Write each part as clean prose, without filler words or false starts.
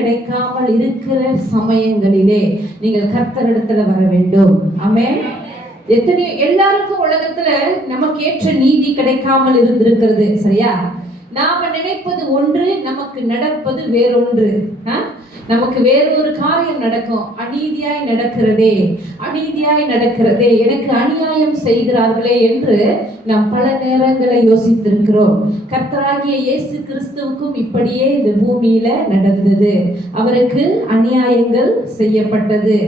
கிடைக்காமல் இருக்கிற சமயங்களிலே நீங்கள் கர்த்தரிடத்துல வர வேண்டும். ஆமென். எத்தனையோ எல்லாருக்கும் உலகத்துல நமக்கு ஏற்ற நீதி கிடைக்காமல் இருந்திருக்கிறது. சரியா? நாம நினைப்பது ஒன்று, நமக்கு நடப்பது வேறொன்று. நமக்கு வேறொரு காரியம் நடக்கும். அநீதியாய் நடக்கிறதே, எனக்கு அநியாயம் செய்கிறார்களே என்று நாம் பல நேரங்களை யோசித்திருக்கிறோம். கர்த்தராகிய இயேசு கிறிஸ்துவுக்கும் இப்படியே இந்த பூமியில நடந்தது. அவருக்கு அநியாயங்கள் செய்யப்பட்டது,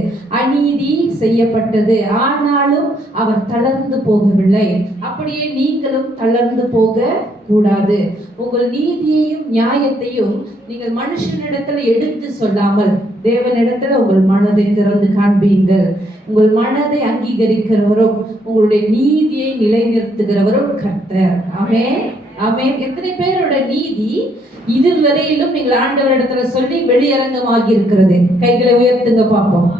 அநீதி செய்யப்பட்டது. ஆனாலும் அவர் தளர்ந்து போகவில்லை. அப்படியே நீங்களும் தளர்ந்து போக கூடாது. உங்கள் நீதியையும் நியாயத்தையும் நீங்கள் மனுஷனிடத்துல எடுத்து சொல்லாமல் தேவனிடத்துல உங்கள் மனதை திறந்து காண்பீங்கள். உங்கள் மனதை அங்கீகரிக்கிறவரும் உங்களுடைய நீதியை நிலைநிறுத்துகிறவரும் கர்த்தர். ஆமென், ஆமென். எத்தனை பேரோட நீதி இதுவரையிலும் நீங்கள் ஆண்டவரிடத்துல சொல்லி வெளியரங்கமாகி இருக்கிறது? கைகளை உயர்த்துங்க பார்ப்போம்.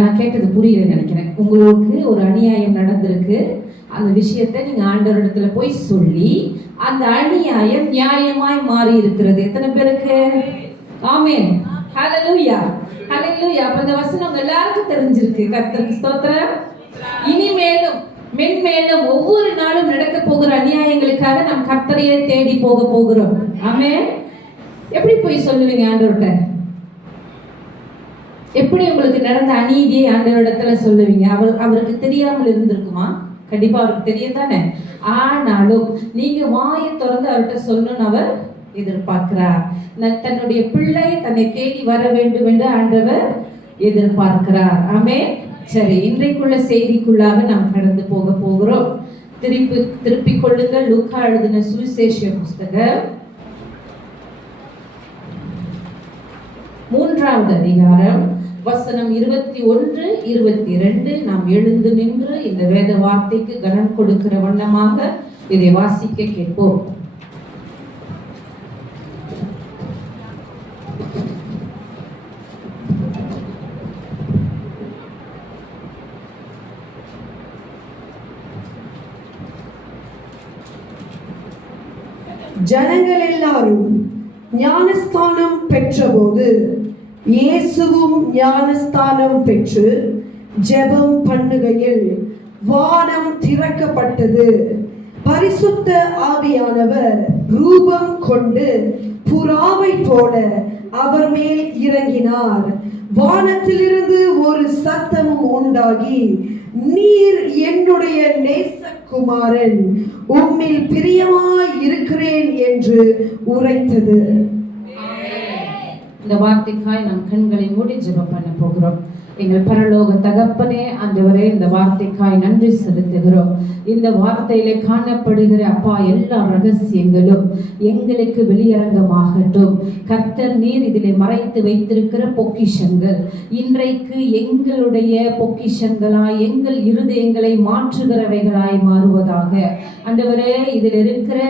நான் கேட்டது புரியல நினைக்கிறேன். உங்களுக்கு ஒரு அநியாயம் நடந்திருக்கு, அந்த விஷயத்தை நீங்க ஆண்டவரிடத்துல போய் சொல்லி அந்த அநியாயம் நியாயமாய் மாறி இருக்கிறது. எத்தனை பேருக்கு? ஆமென், ஹல்லேலூயா, ஹல்லேலூயா. அப்ப இந்த வசனம் எல்லாருக்கும் தெரிஞ்சிருக்கு. கர்த்தருக்கு ஸ்தோத்திரம். இனிமேலும் மென்மேலும் ஒவ்வொரு நாளும் நடக்க போகிற அநியாயங்களுக்காக நாம் கர்த்தரையே தேடி போக போகிறோம். ஆமென். எப்படி போய் சொல்லுவீங்க ஆண்டவர்கிட்ட? எப்படி உங்களுக்கு நடந்த அநீதியை ஆண்டவரிடத்துல சொல்லுவீங்க? அவருக்கு தெரியாமல் இருந்திருக்குமா? கண்டிப்பா அவருக்கு தெரியும் தானே. ஆனாலும் நீங்க வாயை திறந்து அவர்கிட்ட சொல்லணும்னு அவர் எதிர்பார்க்கிறார். தன்னுடைய பிள்ளை தன்னை தேடி வர வேண்டும் என்று ஆண்டவர் எதிர்பார்க்கிறார். ஆமென். சரி, இன்றைக்குள்ள செய்திக்குள்ளாக நாம் கடந்து போக போகிறோம். திருப்பிக் கொள்ளுங்கள். லூக்கா எழுதின சுவிசேஷ புஸ்தகம் 3வது அதிகாரம் வசனம் 21, 22. நாம் எழுந்து நின்று இந்த வேத வார்த்தைக்கு கனம் கொடுக்கிற வண்ணமாக இதை வாசிக்க கேட்போம். ஜனங்கள் எல்லாரும் ஞானஸ்தானம் பெற்றபோது இயேசுவும் ஞானஸ்தானம் பெற்று ஜெபம் பண்ணுகையில் வானம் திறக்கப்பட்டது. பரிசுத்த ஆவியானவர் ரூபம் கொண்டு புறாவை போல அவர் மேல் இறங்கினார். வானத்திலிருந்து ஒரு சத்தமும் உண்டாகி, நீர் என்னுடைய நேசகுமாரன், உம்மில் பிரியமாய் இருக்கிறேன் என்று உரைத்தது. இந்த வார்த்தைக்காய் நாம் கண்களை மூடி ஜெபம் பண்ண போகிறோம். எங்கள் பரலோக தகப்பனே, ஆண்டவரே, இந்த வார்த்தைக்காய் நன்றி செலுத்துகிறோம். இந்த வார்த்தையிலே காணப்படுகிற அப்பா எல்லா ரகசியங்களும் எங்களுக்கு வெளியரங்கமாகட்டும். கர்த்தர் நீர் இதிலே மறைத்து வைத்திருக்கிற பொக்கிஷங்கள் இன்றைக்கு எங்களுடைய பொக்கிஷங்களாய், எங்கள் இருதயங்களை மாற்றுகிறவைகளாய் மாறுவதாக. ஆண்டவரே, இதில் இருக்கிற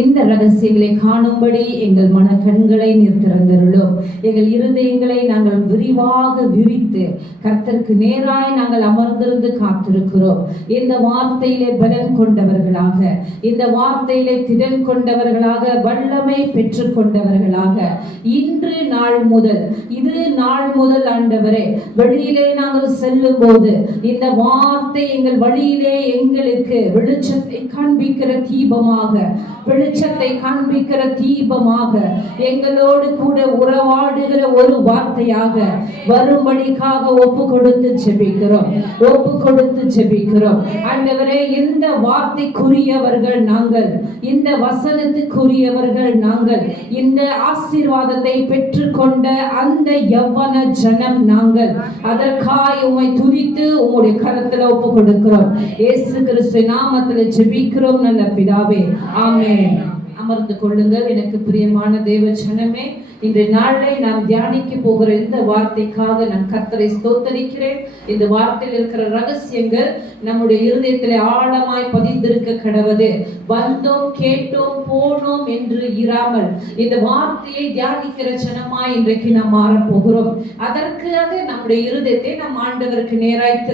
இந்த ரகசியங்களை காணும்படி எங்கள் மன கண்களை நீர் திறந்தருளும். எங்கள் இருதயங்களை நாங்கள் விரிவாக விரித்து கர்த்தருக்கு நேராய் நாங்கள் அமர்ந்திருந்து காத்திருக்கிறோம். இந்த வார்த்தையிலே பலன் கொண்டவர்களாக, இந்த வார்த்தையிலே திடன் கொண்டவர்களாக, வல்லமை பெற்றுக் கொண்டவர்களாக இன்று நாள் முதல், இது நாள் முதல் ஆண்டவரே, வெளியிலே நாங்கள் செல்லும் போது இந்த வார்த்தை எங்கள் வழியிலே எங்களுக்கு வெளிச்சத்தை காண்பிக்கிற தீபமாக, வெளிச்சத்தை காண்பிக்கிற தீபமாக, எங்களோடு கூட உறவாடுகிற ஒரு வார்த்தையாக வரும்படிக்காக ஒப்பு கொடுத்து ஜெபிக்கிறோம். ஆண்டவரே, இந்த வார்த்தைக்குரியவர்கள் நாங்கள், இந்த வசனத்துக்குரியவர்கள் நாங்கள், இந்த ஆசீர்வாதத்தை பெற்றுக்கொண்ட அந்த யவன ஜனம் நாங்கள். அதற்காய் உம்மை துதித்து உம்முடைய கரத்துல ஒப்பு கொடுக்கிறோம். இயேசு கிறிஸ்து நாமத்தில் ஜெபிக்கிறோம் நல்ல பிதாவே, ஆமென். அமர்ந்து கொள்ளுங்கள். எனக்கு பிரியமான தேவ ஜனமே, இன்றைய நாளை நாம் தியானிக்க போகிற இந்த வார்த்தைக்காக நான் கர்த்தரை ஸ்தோத்தரிக்கிறேன். இந்த வார்த்தையில் இருக்கிற ரகசியங்கள் நம்முடைய இருதயத்திலே ஆழமாய் பதிந்திருக்க கடவது. வந்தோம், கேட்டோம், போனோம் என்று இராமல் இந்த வார்த்தையை தியானிக்கிற ஜனமாய் இன்றைக்கு நாம் மாறப்போகிறோம். அதற்காக நம்முடைய இருதயத்தை நம் ஆண்டவருக்கு நேராய்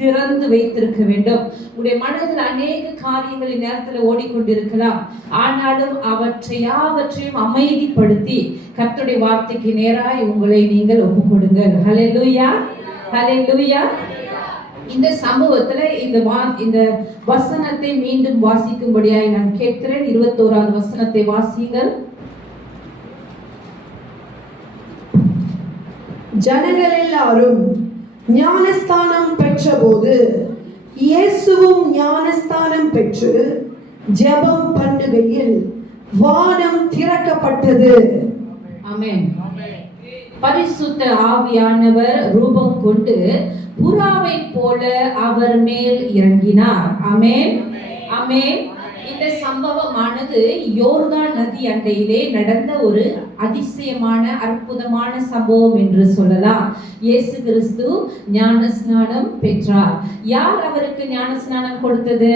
திறந்து வைத்திருக்க வேண்டும். உடைய மனதில் அநேக காரியங்களின் நேரத்தில் ஓடிக்கொண்டிருக்கலாம். ஆனாலும் அவற்றையும் அமைதிப்படுத்தி கர்த்தருடைய வார்த்தைக்கு நேராய் உங்களை நீங்கள் ஒப்புக் கொடுங்கள். ஹல்லேலூயா, ஹல்லேலூயா. இந்த சம்பவத்துல இந்த வசனத்தை மீண்டும் வாசிக்கும்படியாய் நான் கேட்கிறேன். 21வது வசனத்தை வாசிங்கள். ஜனங்கள் எல்லாரும் ஞானஸ்தானம் பெற்றபோது இயேசுவும் ஞானஸ்தானம் பெற்று ஜெபம் பண்ணுகையில் வானம் திறக்கப்பட்டது. ஆமென். பரிசுத்த ஆவியானவர் ரூபம் கொண்டு புறாவை போல அவர் மேல் இறங்கினார். ஆமென், ஆமென். இந்த சம்பவமானது யோர்தான் நதி அண்டையிலே நடந்த ஒரு அதிசயமான அற்புதமான சம்பவம் என்று சொல்லலாம். இயேசு கிறிஸ்து ஞானஸ்நானம் பெற்றார். யார் அவருக்கு ஞானஸ்நானம் கொடுத்தது?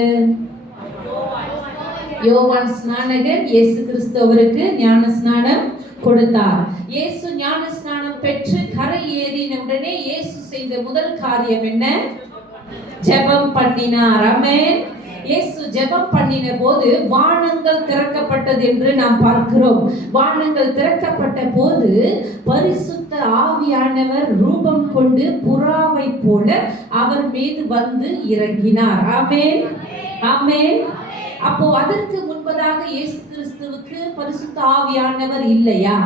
யோவான் ஸ்நானகர் இயேசு கிறிஸ்து அவருக்கு ஞானஸ்நானம் கொடுத்தார். இயேசு ஞானஸ்நானம் பெற்று கரை ஏறின உடனே இயேசு செய்த முதல் காரியம் என்ன? ஜெபம் பண்ணினார். ஆமென். இயேசு ஜெபம் பண்ணின போது வானங்கள் திறக்கப்பட்டது என்று நாம் பார்க்கிறோம். வானங்கள் திறக்கப்பட்ட போது பரிசுத்த ஆவியானவர் ரூபம் கொண்டு புறாவை போல அவர் மீது வந்து இறங்கினார். ஆமென், ஆமென். அப்போ அதற்கு முன்பதாக இயேசு கிறிஸ்துவுக்கு பரிசுத்த ஆவியானவர் இல்லையா?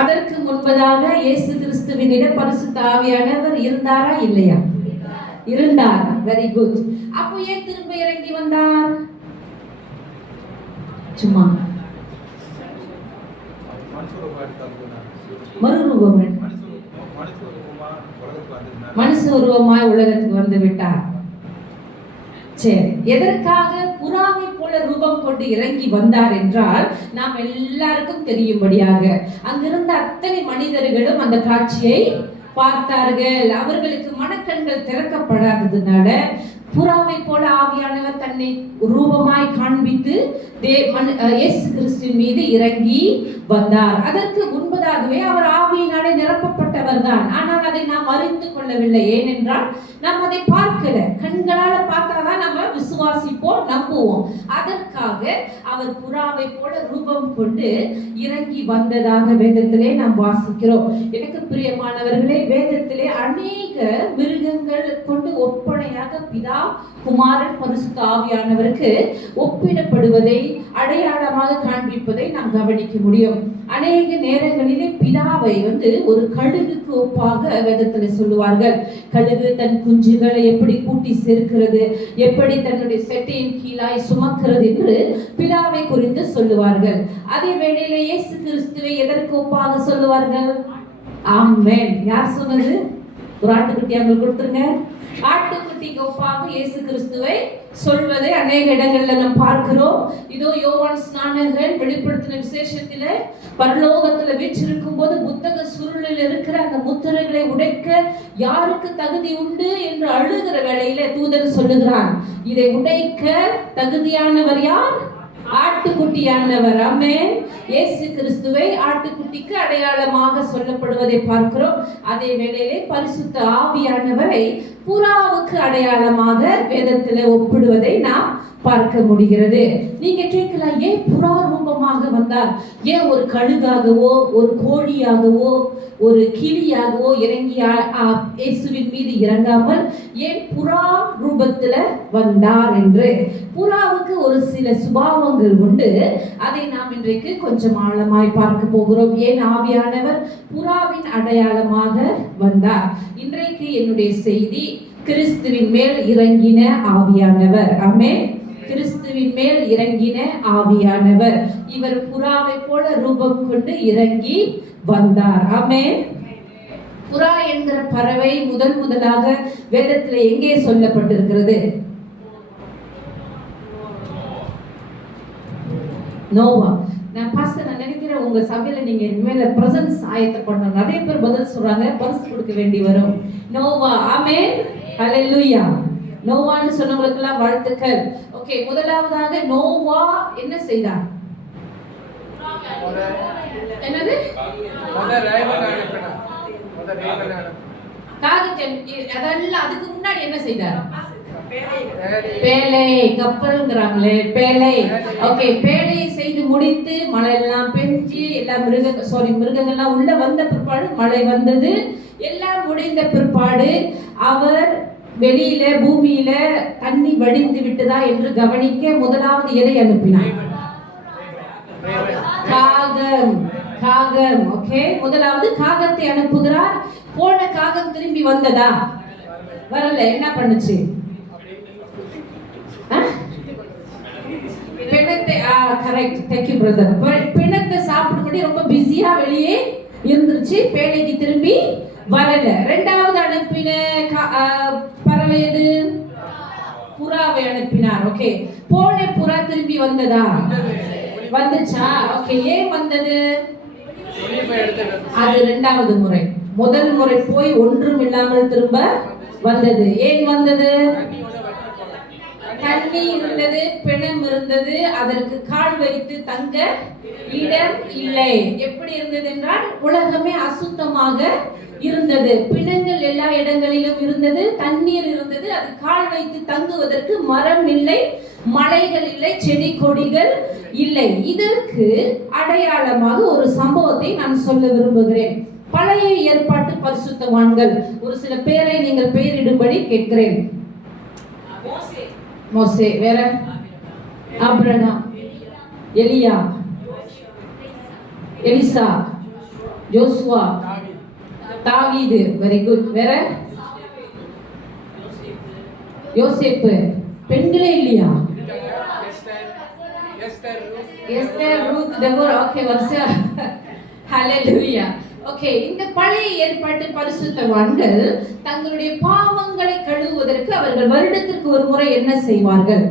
அதற்கு முன்பதாக இயேசு கிறிஸ்துவினிடம் பரிசுத்த ஆவியானவர் இருந்தாரா இல்லையா? இருந்தார். Very good. அப்போ ஏன் திரும்ப இறங்கி வந்தார்? சும்மா மறுரூபம், மனுஷ உருவமாய் உலகத்துக்கு வந்து விட்டார். சரி, எதற்காக புறாவை போல ரூபம் கொண்டு இறங்கி வந்தார் என்றால் நாம் எல்லாருக்கும் தெரியும்படியாக அங்கிருந்த அத்தனை மனிதர்களும் அந்த காட்சியை பார்த்தார்கள். அவர்களுக்கு மனக்கண்கள் திறக்கப்படாததுனால புறாவை போல ஆவியானவர் தன்னை ரூபமாய் காண்பித்து இயேசு கிறிஸ்துவின் மீது இறங்கி வந்தார். அதற்கு முன்பதாகவே அவர் ஆவியினாலே நிரப்பப்பட்டவர் தான். ஆனால் அதை நாம் அறிந்து கொள்ளவில்லை. ஏனென்றால் நாம் அதை பார்க்கல. கண்களால பார்த்தாதான் நம்ம விசுவாசிப்போம், நம்புவோம். அதற்காக அவர் புறாவை போல ரூபம் கொண்டு இறங்கி வந்ததாக வேதத்திலே நாம் வாசிக்கிறோம். எனக்கு பிரியமானவர்களே, வேதத்திலே அநேக மிருகங்கள் கொண்டு ஒப்பனையாக பிதா, குமாரன், பரிசுத்த ஆவியானவருக்கு ஒப்பிடப்படுவதை அடையாளமாக காண்பிப்பதை நாம் கவனிக்க முடியும். அநேக நேரங்களிலே பிதாவை ஒரு கழுகுக்கு ஒப்பாக வேதத்தில் சொல்லுவார்கள். கழுகு தன் குஞ்சுகளை எப்படி கூட்டி சேர்க்கிறது, எப்படி தன்னுடைய செட்டையின் கீழாய் சுமக்கிறது என்று பிதாவை குறித்து சொல்லுவார்கள். அதே வேளையிலே இயேசு கிறிஸ்துவை எதற்கு ஒப்பாக சொல்லுவார்கள்? ஆமென். யார் சொன்னது? ஒரு ஆட்டுக்குட்டி அவங்களுக்கு கொடுத்துருங்க. ஆட்டுக்குட்டிக்கு ஒப்பாக இயேசு கிறிஸ்துவை சொல்வதை அநேக இடங்கள்ல நாம் பார்க்கிறோம். இதோ யோவான் ஸ்நானகன் வெளிப்படுத்தின விசேஷத்தில பரலோகத்துல வீற்றிருக்கும் போது புத்தக சுருளில் இருக்கிற அந்த முத்திரைகளை உடைக்க யாருக்கு தகுதி உண்டு என்று அழுகிற வேளையில தூதன் சொல்லுகிறான், இதை உடைக்க தகுதியானவர் யார்? ஆட்டுக்குட்டியானவர். ஆமென். இயேசு கிறிஸ்துவை ஆட்டுக்குட்டிக்கு அடையாளமாக சொல்லப்படுவதை பார்க்கிறோம். அதே வேளையிலே பரிசுத்த ஆவியானவரை புறாவுக்கு அடையாளமாக வேதத்தில் ஒப்பிடுவதை நாம் பார்க்க முடிகிறது. நீங்க கேட்கலாம், ஏன் புறா ரூபமாக வந்தார்? ஏன் ஒரு கழுகாகவோ, ஒரு கோழியாகவோ, ஒரு கிளியாகவோ இறங்கி இயேசுவின் மீது இறங்காமல் ஏன் புறா ரூபத்துல வந்தார் என்று? புறாவுக்கு ஒரு சில சுபாவங்கள் உண்டு. அதை நாம் இன்றைக்கு கொஞ்சம் ஆழமாய் பார்க்க போகிறோம். ஏன் ஆவியானவர் புறாவின் அடையாளமாக வந்தார்? இன்றைக்கு என்னுடைய செய்தி கிறிஸ்துவின் மேல் இறங்கின ஆவியானவர். ஆமென். கிறிஸ்துவின் மேல் இறங்கின ஆவியானவர். இவர் புறாவை போல ரூபம் கொண்டு இறங்கி வந்தார். ஆமென். புறா என்கிற பறவை முதலாக வேதத்தில் எங்கே சொல்லப்பட்டிருக்கிறது? நோவா. நான் நினைக்கிறேன் உங்க சபையில நீங்க இனிமேல் பிரசன்ஸ் ஆயத்தப்படணும். நிறைய பேர் பதில் சொல்றாங்க, பரிசு கொடுக்க வேண்டி வரும். நோவா, ஆமென், ஹல்லேலூயா. நோவான்னு சொன்னவங்களுக்கு எல்லாம் வாழ்த்துக்கள். ஓகே, முதலாவதாக நோவா என்ன செய்தார்? என்னது? அதெல்லாம் அதுக்கு முன்னாடி என்ன செய்தார்? பேலை, கப்பல்ங்கறாங்களே பேலை. ஓகே, பேலை செய்து முடித்து மழை எல்லாம் பெஞ்சு எல்லா மிருகங்கள்லாம் உள்ள வந்த பிற்பாடு மழை வந்தது. எல்லாம் முடிந்த பிற்பாடு அவர் வெளியில பூமியில தண்ணி வடிந்து விட்டதா என்று கவனிக்க முதலாவது எதை அனுப்பினார்? காகம். காகம். ஓகே, முதலாவது காகத்தை அனுப்புகிறார். போன காகம் திரும்பி வந்ததா? வரல. என்ன பண்ணுச்சு? பிணத்தை, கரெக்ட், தேங்க் யூ பிரதர். பிணத்தை சாப்பிடும்படி ரொம்ப பிஸியா வெளியே இருந்துருச்சு. பேழைக்கு திரும்பி வரல. இரண்டாவது அனுப்பின பறவை எது? புறாவை அனுப்பினார். ஓகே, போன புறா திரும்பி வந்ததா? வந்துச்சா? ஓகே, ஏன் வந்தது? அது இரண்டாவது முறை. முதல் முறை போய் ஒன்றும் இல்லாமல் திரும்ப வந்தது. ஏன் வந்தது? தண்ணி இருந்தது, பிணம் இருந்தது, அதற்கு கால் வைத்து தங்க இடம் இல்லை. எப்படி இருந்தது என்றால் உலகமே அசுத்தமாக இருந்தது. பிணங்கள் எல்லா இடங்களிலும் இருந்தது, தண்ணீர் இருந்தது, அது கால் வைத்து தங்குவதற்கு மரம் இல்லை, மலைகள் இல்லை, செடி கொடிகள் இல்லை. இதற்கு அடையாளமாக ஒரு சம்பவத்தை நான் சொல்ல விரும்புகிறேன். பழைய ஏற்பாட்டு பரிசுத்தவான்கள் ஒரு சில பேரை நீங்கள் பெயரிடும்படி கேட்கிறேன். மோசே, வேற? ஆபிரகாம், எலியா, எலிசா, யோசுவா, தாவீது. Very good. வேற? யோசேப்பு. பெண்களே இல்லையா? Esther, Ruth, Deborah. ஓகே, வரிசையா. ஹல்லேலூயா. ஓகே, இந்த பழைய ஏற்பாட்டு பரிசுத்தவான்கள் தங்களுடைய பாவங்களை கழுவுவதற்கு அவர்கள் வருடத்திற்கு ஒரு முறை என்ன செய்வார்கள்?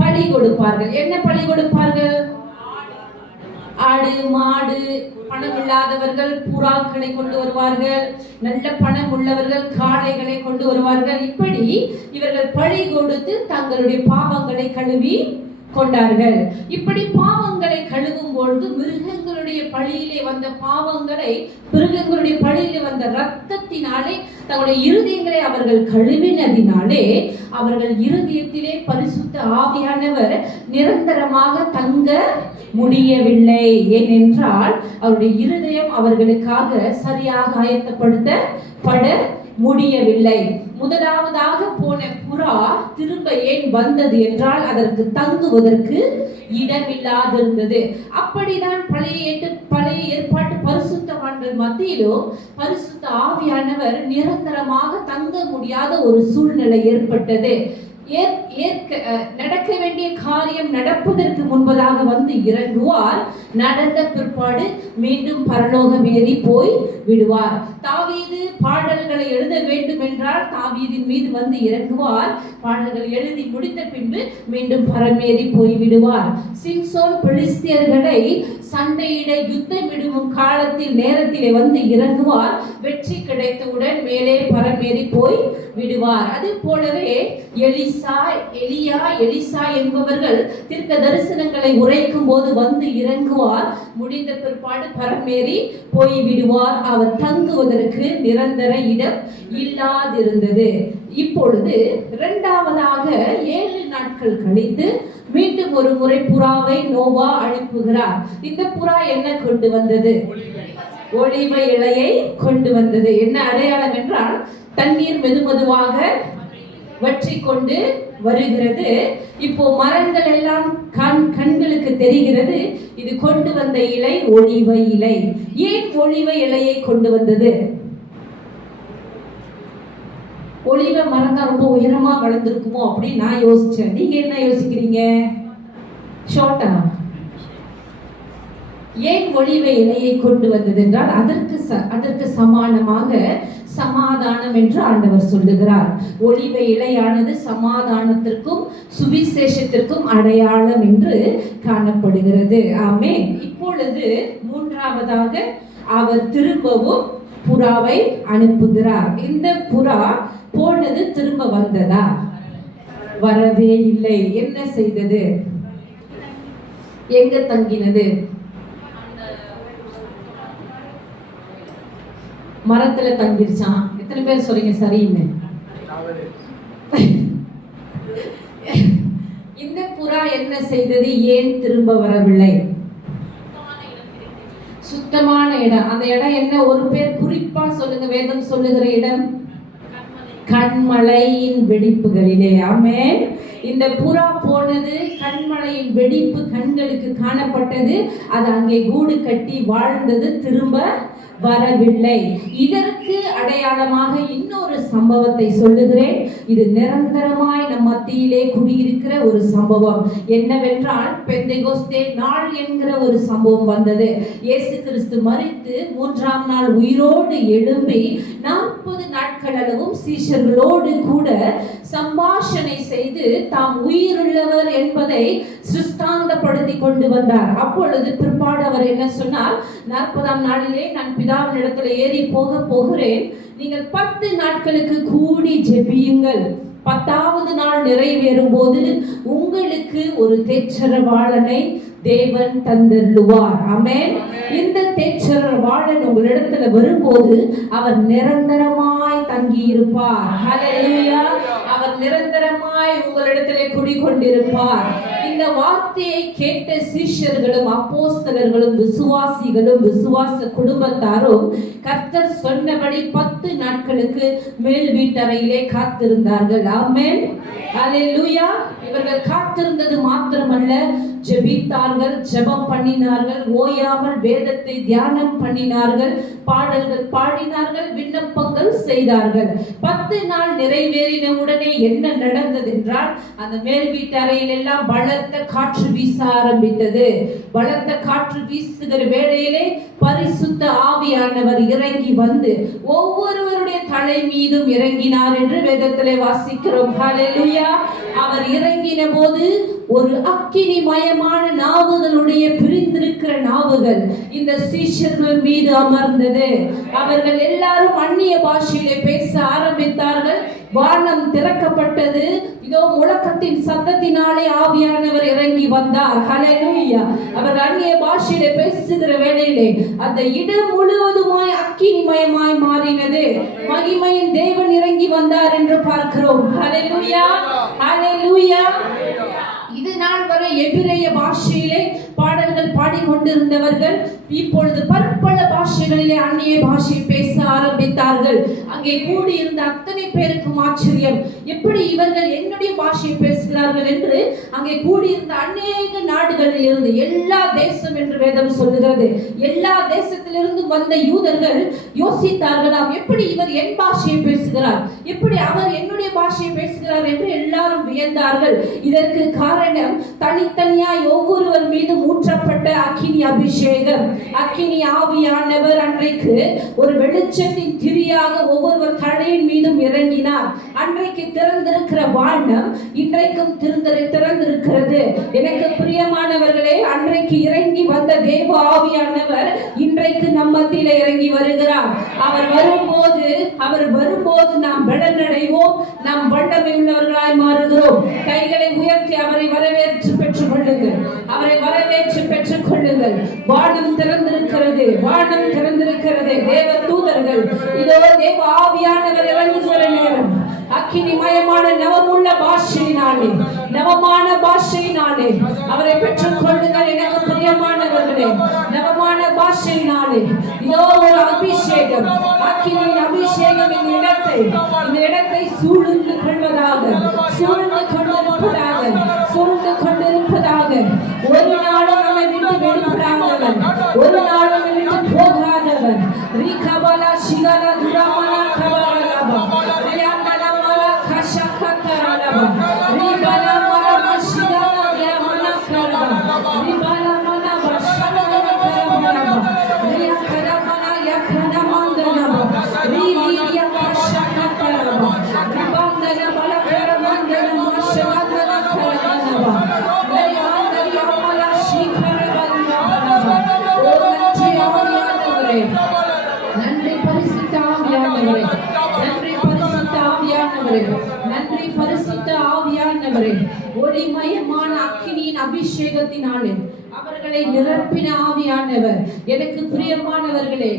பலி கொடுப்பார்கள். என்ன பலி கொடுப்பார்கள்? ஆடு, மாடு. பணம் இல்லாதவர்கள் புறாக்களை கொண்டு வருவார்கள். நல்ல பணம் உள்ளவர்கள் காளைகளை கொண்டு வருவார்கள். இப்படி இவர்கள் பலி கொடுத்து தங்களுடைய பாவங்களை கழுவி கொண்டார்கள். இப்படி பாவங்களை கழுவும் பொழுது மிருகங்களுடைய பழியிலே வந்த பாவங்களை, மிருகங்களுடைய பழியிலே வந்த இரத்தத்தினாலே தங்களுடைய இருதயங்களை அவர்கள் கழுவினதினாலே அவர்கள் இருதயத்திலே பரிசுத்த ஆவியானவர் நிரந்தரமாக தங்க முடியவில்லை. ஏனென்றால் அவருடைய இருதயம் அவர்களுக்காக சரியாக ஆயத்தப்படுத்தப்பட முடியவில்லை. முதலாவதாக போன புறா திரும்ப ஏன் வந்தது என்றால் அதற்கு தங்குவதற்கு இடமில்லாதிருந்தது. அப்படிதான் பழைய ஏற்பாட்டு பரிசுத்தவான்கள் மத்தியிலும் பரிசுத்த ஆவியானவர் நிரந்தரமாக தங்க முடியாத ஒரு சூழ்நிலை ஏற்பட்டது. நடக்க வேண்டிய காரியம் நடப்பதற்கு முன்பதாக வந்து இறங்குவார். நடந்த பிற்பாடு மீண்டும் பரலோகம் ஏறி போய் விடுவார். தாவீது பாடல்களை எழுத வேண்டும் என்றால் தாவீதின் மீது வந்து இறங்குவார். பாடல்கள் எழுதி முடித்த பின்பு மீண்டும் பரமேறி போய் விடுவார். சிம்சோன் பெலிஸ்தியர்களை சண்டையிட யுத்தமிடும் காலத்தில் நேரத்திலே வந்து இறங்குவார். வெற்றி கிடைத்தவுடன் மேலே பரமேறி போய் விடுவார். அது போலவே எலிசா என்பவர்கள் தீர்க்க தரிசனங்களை உரைக்கும் போது வந்து இறங்குவார். முடிந்த பிற்பாடு பரமேறி போய் விடுவார். அவர் தங்குவதற்கு நிரந்தர இடம் இல்லாதிருந்தது. இப்பொழுது இரண்டாவதாக 7 நாட்கள் கழித்து மீண்டும் ஒரு முறை புறாவை நோவா அனுப்புகிறார். இந்த புறா என்ன கொண்டு வந்தது? ஒலிவ இலையை கொண்டு வந்தது. என்ன அடையாளம் என்றால் தண்ணீர் மெதுமெதுவாக வற்றி கொண்டு வருகிறது. இப்போ மரங்கள் எல்லாம் கண்களுக்கு தெரிகிறது. இது கொண்டு வந்த இலை ஒலிவ இலை. ஏன் ஒலிவ இலையை கொண்டு வந்தது? ஒலிவ மரம் தான் ரொம்ப உயரமா வளர்ந்துருக்குமோ அப்படின்னு நான் யோசிச்சேன். நீங்க என்ன யோசிக்கிறீங்க? ஷார்ட்டா? ஏன் ஒலிவ இலையை கொண்டு வந்தது என்றால் அதற்கு சமானமாக சமாதானம் என்று ஆண்டவர் சொல்லுகிறார். ஒலிவ இலையானது சமாதானத்திற்கும் சுவிசேஷத்திற்கும் அடையாளம் என்று காணப்படுகிறது. ஆமென். இப்பொழுது மூன்றாவதாக அவர் திரும்பவும் புறாவை அனுப்புகிறார். இந்த புறா போனது திரும்ப வந்ததா? வரவே இல்லை. என்ன செய்தது? எங்க தங்கினது? மரத்துல தங்கிருச்சான். எத்தனை பேர் சொல்றீங்க சரின்னு? இந்த புறா என்ன செய்தது? ஏன் திரும்ப வரவில்லை? சுத்தமான இடம். அந்த இடம் என்ன? ஒரு பேர் குறிப்பா சொல்லுங்க. வேதம் சொல்லுகிற இடம் கண்மலையின் வெடிப்புகளிலே. ஆமென். இந்த புறா போனது கண்மலையின் வெடிப்பு கண்களுக்கு காணப்பட்டது. அது அங்கே கூடு கட்டி வாழ்ந்தது. திரும்ப வரவில்லை. இதற்கு அடையாளமாக இன்னொரு சம்பவத்தை சொல்லுகிறேன். இது நிரந்தரமாய் நம் மத்தியிலே குடியிருக்கிற ஒரு சம்பவம். என்னவென்றால் பெந்தெகோஸ்தே நாள் என்கிற ஒரு சம்பவம் வந்தது. இயேசு கிறிஸ்து மரித்து மூன்றாம் நாள் உயிரோடு எழும்பி 40 நாட்கள் அளவும் சீஷர்களோடு கூட சம்பாஷணை செய்து தாம் உயிருள்ளவர் என்பதை சிருஷ்டாந்தப்படுத்தி கொண்டு வந்தார். அப்பொழுது பிற்பாடு அவர் என்ன சொன்னார்? 40ஆம் நாளிலே நான் பிதாவின் இடத்துல ஏறி போகிறேன். நீங்கள் 10 நாட்களுக்கு கூடி ஜெபியுங்கள். 10வது நாள் நிறைவேறும் போது உங்களுக்கு ஒரு தேற்றரவாளனை தேவன் தந்தருளுவார். ஆமென். இந்த தேற்றரவாளன் உங்களிடத்துல வரும்போது அவர் நிரந்தரமாய் தங்கி இருப்பார். ஹல்லேலூயா. அவர் நிரந்தரமாய் உங்களிடத்திலே குடிகொண்டிருப்பார். இந்த வார்த்தையை கேட்ட சீஷர்களும் அப்போஸ்தலர்களும் விசுவாசிகளும் விசுவாச குடும்பத்தாரும் கர்த்தர் சொன்னபடி 10 நாட்களுக்கு மேல் வீட்டறையிலே காத்திருந்தார்கள். ஆமென். ஹல்லேலூயா. இவர்கள் காத்திருந்தது மாத்திரமல்ல, ஜெபித்தார்கள், ஜெபம் பண்ணினார்கள், ஓயாமல் வேதத்தை தியானம் பண்ணினார்கள், பாடல்கள் பாடினார்கள், விண்ணப்பங்கள் செய்தார்கள். 10 நாள் நிறைவேறின உடனே என்ன நடந்தது என்றால், அந்த மேல் வீட்டறையில் எல்லாம் பலத்த காற்று வீச ஆரம்பித்தது. பலத்த காற்று வீசுகிற வேளையிலே பரிசுத்த ஆவியானவர் இறங்கி வந்து ஒவ்வொருவருடைய தலை மீதும் இறங்கினார் என்று வேதத்திலே வாசிக்கிறோம். ஹல்லேலூயா. அவர் இறங்கின போது ஒரு அக்கினி மயமான நாவுகளுடைய பிரிந்திருக்கிற நாவுகள் இந்த சீஷர்கள் மீது அமர்ந்தது. அவர்கள் எல்லாரும் அந்நிய பாஷையிலே பேச ஆரம்பித்தார்கள். வானம் திறக்கப்பட்டது. இதோ முழக்கத்தின் சத்தத்தினாலே ஆவியானவர் இறங்கி வந்தார். ஹல்லேலூயா. அவர் அந்நிய பாஷையிலே பேசுகிற வேளையிலே அந்த இடம் முழுவதுமாய் அக்கினிமயமாய் மாறினது. மகிமையின் தேவன் இறங்கி வந்தார் என்று பார்க்கிறோம். ஹல்லேலூயா. ஹல்லேலூயா. இது நாள் வரை எபிரேய பாஷையிலே பாடல்கள் பாடிக்கொண்டிருந்தவர்கள் இப்பொழுது பற்பல பாஷைகளிலே அந்நிய பாஷை பேச ஆரம்பித்தார்கள். அங்கே கூடியிருந்த அத்தனை பேருக்கும் ஆச்சரியம். எப்படி இவர்கள் என்னுடைய பாஷை பேசுகிறார்கள் என்று அங்கே கூடியிருந்த அநேக நாடுகளில் இருந்து, எல்லா தேசம் என்று வேதம் சொல்லுகிறது, எல்லா தேசத்திலிருந்து வந்த யூதர்கள் யோசித்தார்களாம், எப்படி இவர் என் பாஷையை பேசுகிறார், எப்படி அவர் என்னுடைய பாஷையை பேசுகிறார் என்று எல்லாரும் வியந்தார்கள். இதற்கு காரணம் தனித்தனியாய் ஒவ்வொருவர் மீதும் ஊற்றப்பட்ட அக்கினி அபிஷேகம். அக்கினி ஆவியானவர் அன்றைக்கு ஒரு வெளிச்சத்தின் திரியாக ஒவ்வொருவர் தலையின் மீதும் இறங்கினார். அன்றைக்கு திறந்திருக்கிற வானம் இன்றைக்கும் திறந்திருக்கிறது. எனக்கு பிரியமானவர்களே, அன்றைக்கு இறங்கி வந்த தேவ ஆவியானவர் இன்றைக்கு நம் மத்தியிலே இறங்கி வருகிறார். அவர் வரும்போது நாம் பலனடைவோம், நாம் வல்லமை உள்ளவர்களாய் மாறுகிறோம். கைகளை உயர்த்தி அவரை வரவேற்று பெற்றுக் கொள்ளுங்கள். அவரை வரவேற்று பெற்றுக் கொள்ளுங்கள். வானம் திறந்திருக்கிறது. வானம் திறந்திருக்கிறது. தேவ தூதர்கள் இதோ தேவ ஆவியானவர் இறங்குகிற நேரம். அக்கினிமயமான நவமுள்ள பாஷையினாலே, நவமான பாஷையினாலே அவரை பெற்றுக் கொள்ளுங்கள். எனக்கு பிரியமானவர்களே, நவமான பாஷையினாலே இதோ ஒரு அபிஷேகம், அக்கினியின் அபிஷேகம் இந்த இடத்தை சூழ்ந்து கொள்வதாக, சூழ்ந்து கொண்டிருப்பதாக, சூழ்ந்து கொண்டிருப்பதாக. ஒரு நாளும் நம்மை விட்டு வெளிப்படாதவர், ஒரு நாளும் விட்டு போகாதவர். ரீகபாலா சிகாலா துராமனா கபாலா ரியாமனா மலா கஷகதரலா ரீபாலா மலா சிகாலா ரியாமனா கரலா ரீபாலா மனா வஷனா கரலா ரியாகரமனா யகரமந்தனா ரீலியா அபிஷேகத்தினாலே அவர்களை நிரப்பின ஆவியானவர். எனக்கு பிரியமானவர்களே,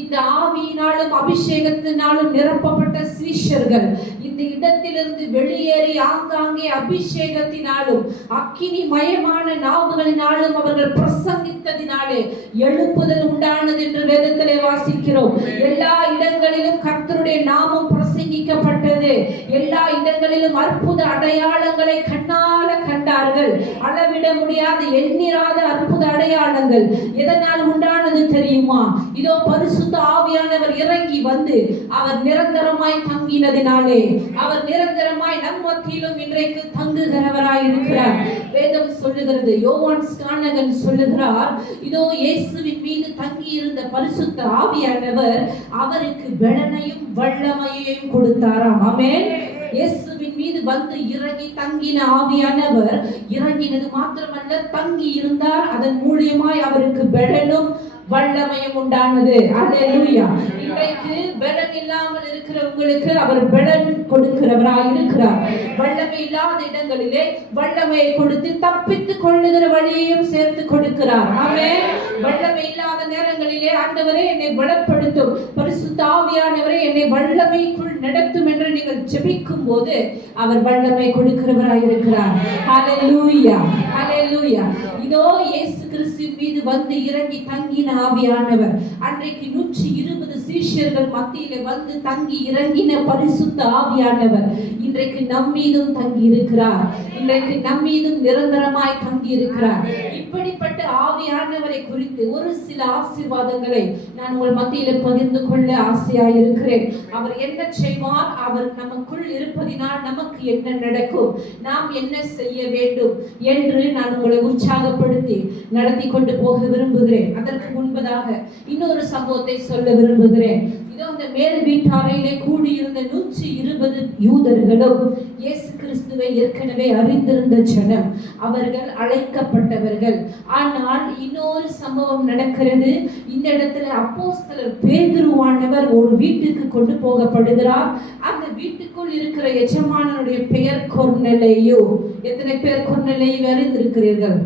இந்த ஆவியினாலும் அபிஷேகத்தினாலும் நிரப்பப்பட்ட சீஷர்கள் இந்த இடத்திலிருந்து வெளியேறி ஆங்காங்கே அபிஷேகத்தினாலும் அக்கினி மயமான நாவுகளினாலும் அவர்கள் பிரசங்கித்ததினாலே எழுப்புதல் உண்டானது என்று வேதத்திலே வாசிக்கிறோம். எல்லா இடங்களிலும் கர்த்தருடைய நாமம் பிரசங்கிக்கப்பட்டது. எல்லா இடங்களிலும் அற்புத அடையாளங்களை கண்ணால கண்டார்கள். அளவிட முடியாத எண்ணிராத அற்புத அடையாளங்கள் எதனால் உண்டானது தெரியுமா? இதோ பரிசுத்த ஆவியானவர் இறங்கி வந்து அவர் நிரந்தரமாய் தங்கினதினாலே, அவர் நிரந்தரமாய் நம் மத்தியிலும் இன்றைக்கு தங்குகிறவராய் இருக்கிறார். வேதம் சொல்லுகிறது, யோவான் ஸ்நானகன் சொல்லுகிறார், இதோ இயேசுவின் மீது தங்கி இருந்த பரிசுத்த ஆவியானவர் அவருக்கு பெலனையும் வல்லமையையும் கொடுத்தாராம். ஆமென். இயேசுவின் மீது வந்து இறங்கி தங்கின ஆவியானவர் இறங்கினது மாத்திரமல்ல, தங்கி இருந்தார். அதன் மூலியமாய் அவருக்கு பெலனும் வல்லமையும் உண்டானது. அல்லேலூயா. இன்றைக்கு பெலன் இல்லாமல் இருக்கிற உங்களுக்கு அவர் பெலன் கொடுக்கிறவராய் இருக்கிறார். வல்லமை இல்லாத இடங்களிலே வல்லமையை கொடுத்து தப்பித்துக் கொள்ளுகிற வழியையும் சேர்த்து கொடுக்கிறார். ஆமென். வல்லமை இல்லாத நேரங்களிலே ஆண்டவரே என்னை பலப்படுத்தும், பரிசுத்த ஆவியானவரே என்னை வல்லமைக்குள் நடத்தும் என்று நீங்கள் ஜெபிக்கும் போது அவர் வல்லமை கொடுக்கிறவராய் இருக்கிறார். ஹல்லேலூயா, ஹல்லேலூயா. இதோ இயேசு கிறிஸ்துவின் மீது வந்து இறங்கி தங்கின ஆவியானவர் அன்றைக்கு 120 சீஷர்கள் மத்தியிலே வந்து தங்கி இறங்கின பரிசுத்த ஆவியானவர் இன்றைக்கு நம் மீதும் தங்கி இருக்கிறார். இன்றைக்கு நம் மீதும் நிரந்தரமாய் தங்கி இருக்கிறார். இப்படிப்பட்ட ஆவியானவரை குறித்து ஒரு சில ஆசீர்வாதங்களை நான் உங்கள் மத்தியிலே பகிர்ந்து கொள்ள ஆசையாய் இருக்கிறேன். அவர் என்ன செய்வார், அவர் நமக்குள் இருப்பதினால் நமக்கு என்ன நடக்கும், நாம் என்ன செய்ய வேண்டும் என்று நான் உங்களை உற்சாகப்படுத்தி நடத்தி கொண்டு போக விரும்புகிறேன். அதற்கு முன்பதாக இன்னொரு சம்பவத்தை சொல்ல விரும்புகிறேன். இதோ அந்த மேல் வீட்டாரையிலே கூடியிருந்த 120 யூதர்களும் இயேசு கிறிஸ்துவை ஏற்கனவே அறிந்திருந்த ஜனம், அவர்கள் அழைக்கப்பட்டவர்கள். ஆனால் இன்னொரு சம்பவம் நடக்கிறது. இந்த இடத்துல அப்போஸ்தலர் பேதுருவானவர் ஒரு வீட்டுக்கு கொண்டு போகப்படுகிறார். அந்த வீட்டுக்குள் இருக்கிற எஜமானனுடைய பெயர் கொர்நேலியு. எத்தனை பேர் கொர்நேலியு அறிந்திருக்கிறீர்கள்?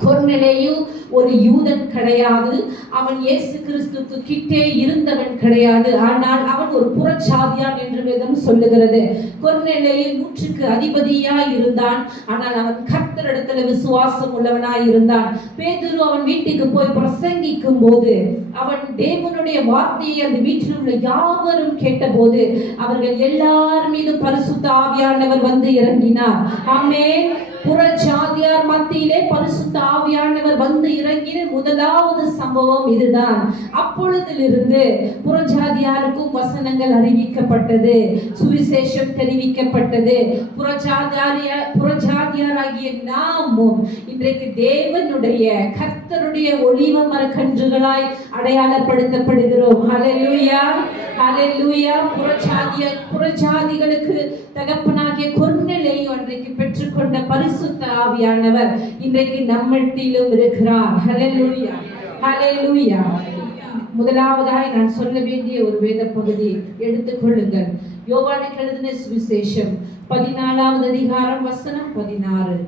கொர்நேலியு ஒரு யூதன் கிடையாது. அவன் இயேசு கிறிஸ்துவுக்கு கிட்டே இருந்தவன் கிடையாது. ஆனால் அவன் ஒரு புறச்சாதியான் என்று வேதம் சொல்லுகிறது. கொர்நேலியு 100க்கு அதிபதியாய் இருந்தான். ஆனால் அவன் கர்த்தரிடத்துல விசுவாசம் உள்ளவனாய் இருந்தான். பேதுரு அவன் வீட்டுக்கு போய் பிரசங்கிக்கும் போது அவன் தேவனுடைய வார்த்தையை அந்த வீட்டில் உள்ள யாவரும் கேட்டபோது அவர்கள் எல்லார் மீதும் பரிசுத்த ஆவியானவர் வந்து இறங்கினார். ஆமென். புறஜாதியார் மத்தியிலே பரிசுத்த ஆவியானவர் வந்து இறங்கின முதலாவது சம்பவம் இதுதான். அப்பொழுதிலிருந்து புறஜாதியாருக்கும் வசனங்கள் அறிவிக்கப்பட்டது, சுவிசேஷம் தெரிவிக்கப்பட்டது. புறஜாதியாராகிய நாமும் இன்றைக்கு தேவனுடைய கர்த்தருடைய ஒலிவ மரக்கன்றுகளாய் அடையாளப்படுத்தப்படுகிறோம். ஹல்லேலூயா, ஹல்லேலூயா. புறஜாதிகளுக்கு தகப்பனாகிய கொர்நேலியு அன்றைக்கு பெற்றுக்கொண்ட பரிசுத்த ஆவியானவர் இன்றைக்கு நம்மிடத்திலும் இருக்கிறார். ஹல்லேலூயா, ஹல்லேலூயா. முதலாவதாய் நான் சொல்ல வேண்டிய ஒரு வேத பகுதி எடுத்துக்கொள்ளுங்கள். யோவானுக்கு எழுதின சுவிசேஷம் 14வது அதிகாரம் வசனம் 16.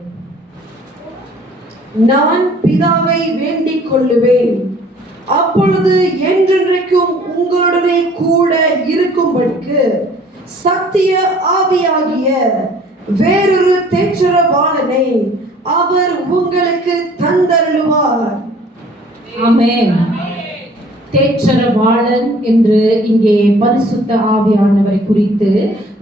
நான் பிதாவை வேண்டிக் கொள்ளுவேன், அப்பொழுது என்றென்றைக்கும் உங்களுடனே கூட இருக்கும்படிக்கு சத்திய ஆவியாகிய வேறொரு தேற்றரவாளனை அவர் உங்களுக்கு தந்தருளுவார். ஆமென். தேற்றரவாளன் என்று இங்கே பரிசுத்த ஆவியானவரை குறித்து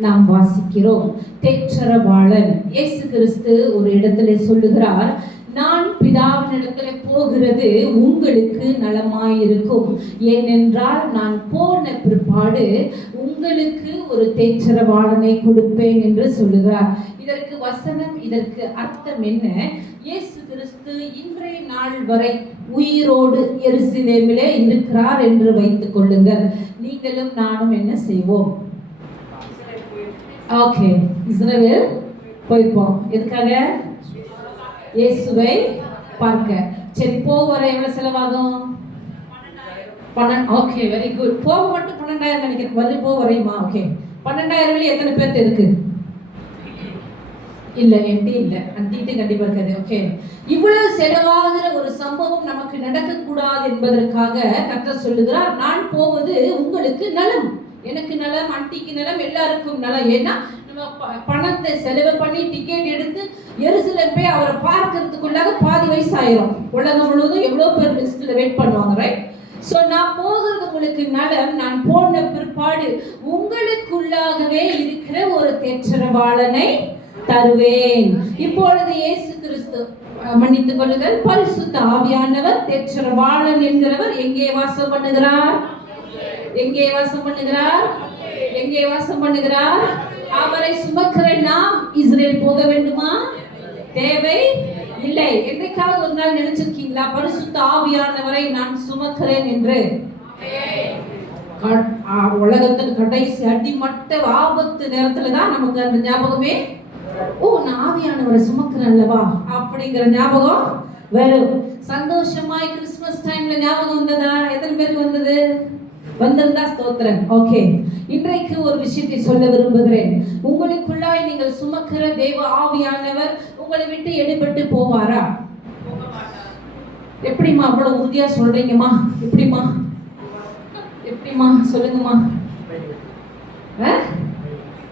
நாம் வாசிக்கிறோம். தேற்றரவாளன் இயேசு கிறிஸ்து ஒரு இடத்துல சொல்லுகிறார், நான் பிதாவினிடத்துல போகிறது உங்களுக்கு நலமாயிருக்கும், ஏனென்றால் நான் போன பிற்பாடு உங்களுக்கு ஒரு தேற்றரவாளனை கொடுப்பேன் என்று சொல்லுகிறார். இதற்கு வசனம், இதற்கு அர்த்தம் என்ன? இயேசு கிறிஸ்து இன்றைய நாள் வரை உயிரோடு எருசலேமிலே இருக்கிறார் என்று வைத்துக் கொள்ளுங்கள். நீங்களும் நானும் என்ன செய்வோம்? ஓகே, இஸ்ரவேல் போய்ப்போம். எதுக்காக? இயேசுவை பார்க்க. சரி, போகிற எவ்வளவு செலவாகும்? 12. Okay, very good. போக மட்டும் 12,000 நினைக்கிறேன். போக வரையுமா? ஓகே, 12,000 எத்தனை பேர்த்து இருக்கு? இல்ல என்கிட்ட இல்ல, அன்டிட்டு கண்டிப்பா இருக்காது. ஓகே, இவ்வளவு செலவாகிற ஒரு சம்பவம் நமக்கு நடக்கக்கூடாது என்பதற்காக கர்த்தர் சொல்லுகிறார், நான் போவது உங்களுக்கு நலம், எனக்கு நலம், அன்டிக்கு நலம், எல்லாருக்கும் நலம். ஏன்னா நம்ம பணத்தை செலவு பண்ணி டிக்கெட் எடுத்து எருசலேம் போய் அவரை பார்க்கறதுக்குள்ளாக பாதி வயசாயிரும். உலகம் முழுவதும் எவ்வளவு பேர் லிஸ்ட்ல வெயிட் பண்ணுவாங்க, ரைட்? சோ நான் போகிறது உங்களுக்கு நலம், நான் போன பிற்பாடு உங்களுக்குள்ளாகவே இருக்கிற ஒரு தேற்றரவாளனை தருவேன். இப்பொழுது இயேசு கிறிஸ்து, மன்னித்துக் கொள்ளுங்கள், பரிசுத்த ஆவியானவர் தேற்றரவாளன் என்கிறவர் எங்கே வாசம் பண்ணுகிறார்? எங்கே வாசம் பண்ணுகிறார்? எங்கே வாசம் பண்ணுகிறார்? அவரை சுமக்கிற நாம் இஸ்ரேல் போக வேண்டுமா? தேவை இல்லை. என்றைக்காவது ஒரு நாள் நினைச்சிருக்கீங்களா பரிசுத்த ஆவியானவரை நான் சுமக்கிறேன் என்று? உலகத்தின் கடைசி அடிமட்ட ஆபத்து நேரத்துல தான் நமக்கு அந்த ஞாபகமே, ஓ நான் ஆவியானவரை சுமக்கிறேன் அல்லவா அப்படிங்கிற ஞாபகம் வரும். சந்தோஷமாய் கிறிஸ்துமஸ் டைம்ல ஞாபகம் வந்ததா? எத்தனை பேருக்கு வந்தது? வந்திருந்தா ஸ்தோத்திரம். ஓகே, இன்றைக்கு ஒரு விஷயத்தை சொல்ல விரும்புகிறேன். உங்களுக்குள்ளாய் நீங்கள் சுமக்கிற தேவ ஆவியானவர் உங்களை விட்டு எடுபட்டு போவாரா? எப்படிமா அவ்வளவு உறுதியா சொல்றீங்கம்மா? எப்படிமா எப்படிமா சொல்லுங்கம்மா.